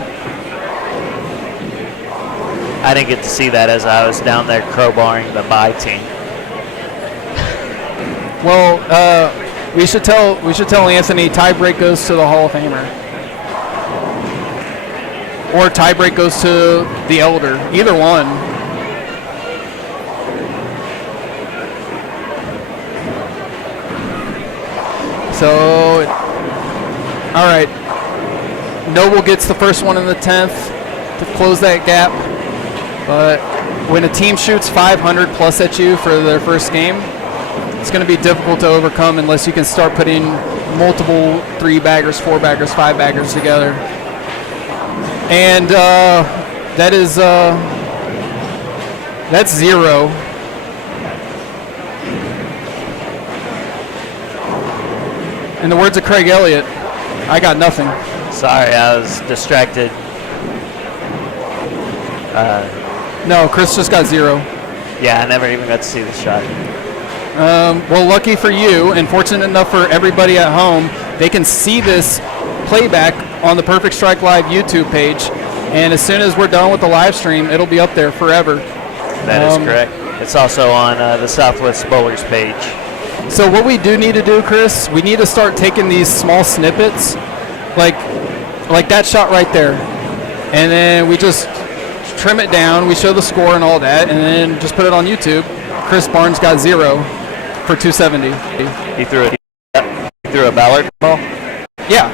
I didn't get to see that as I was down there crowbarring the bye team. Well, we should tell Anthony tiebreak goes to the Hall of Famer, or tiebreak goes to the Elder. Either one. So, all right. Noble gets the first one in the 10th to close that gap. But when a team shoots 500 plus at you for their first game, it's going to be difficult to overcome unless you can start putting multiple 3-baggers, 4-baggers, 5-baggers together. And that's 0. In the words of Craig Elliott, I got nothing. Sorry, I was distracted. No, Chris just got 0. Yeah, I never even got to see the shot. Well, lucky for you, and fortunate enough for everybody at home, they can see this playback on the Perfect Strike Live YouTube page. And as soon as we're done with the live stream, it'll be up there forever. That is correct. It's also on the Southwest Bowlers page. So what we do need to do, Chris, we need to start taking these small snippets, like that shot right there, and then we just trim it down. We show the score and all that, and then just put it on YouTube. Chris Barnes got 0 for 270. He threw a Ballard ball? Yeah.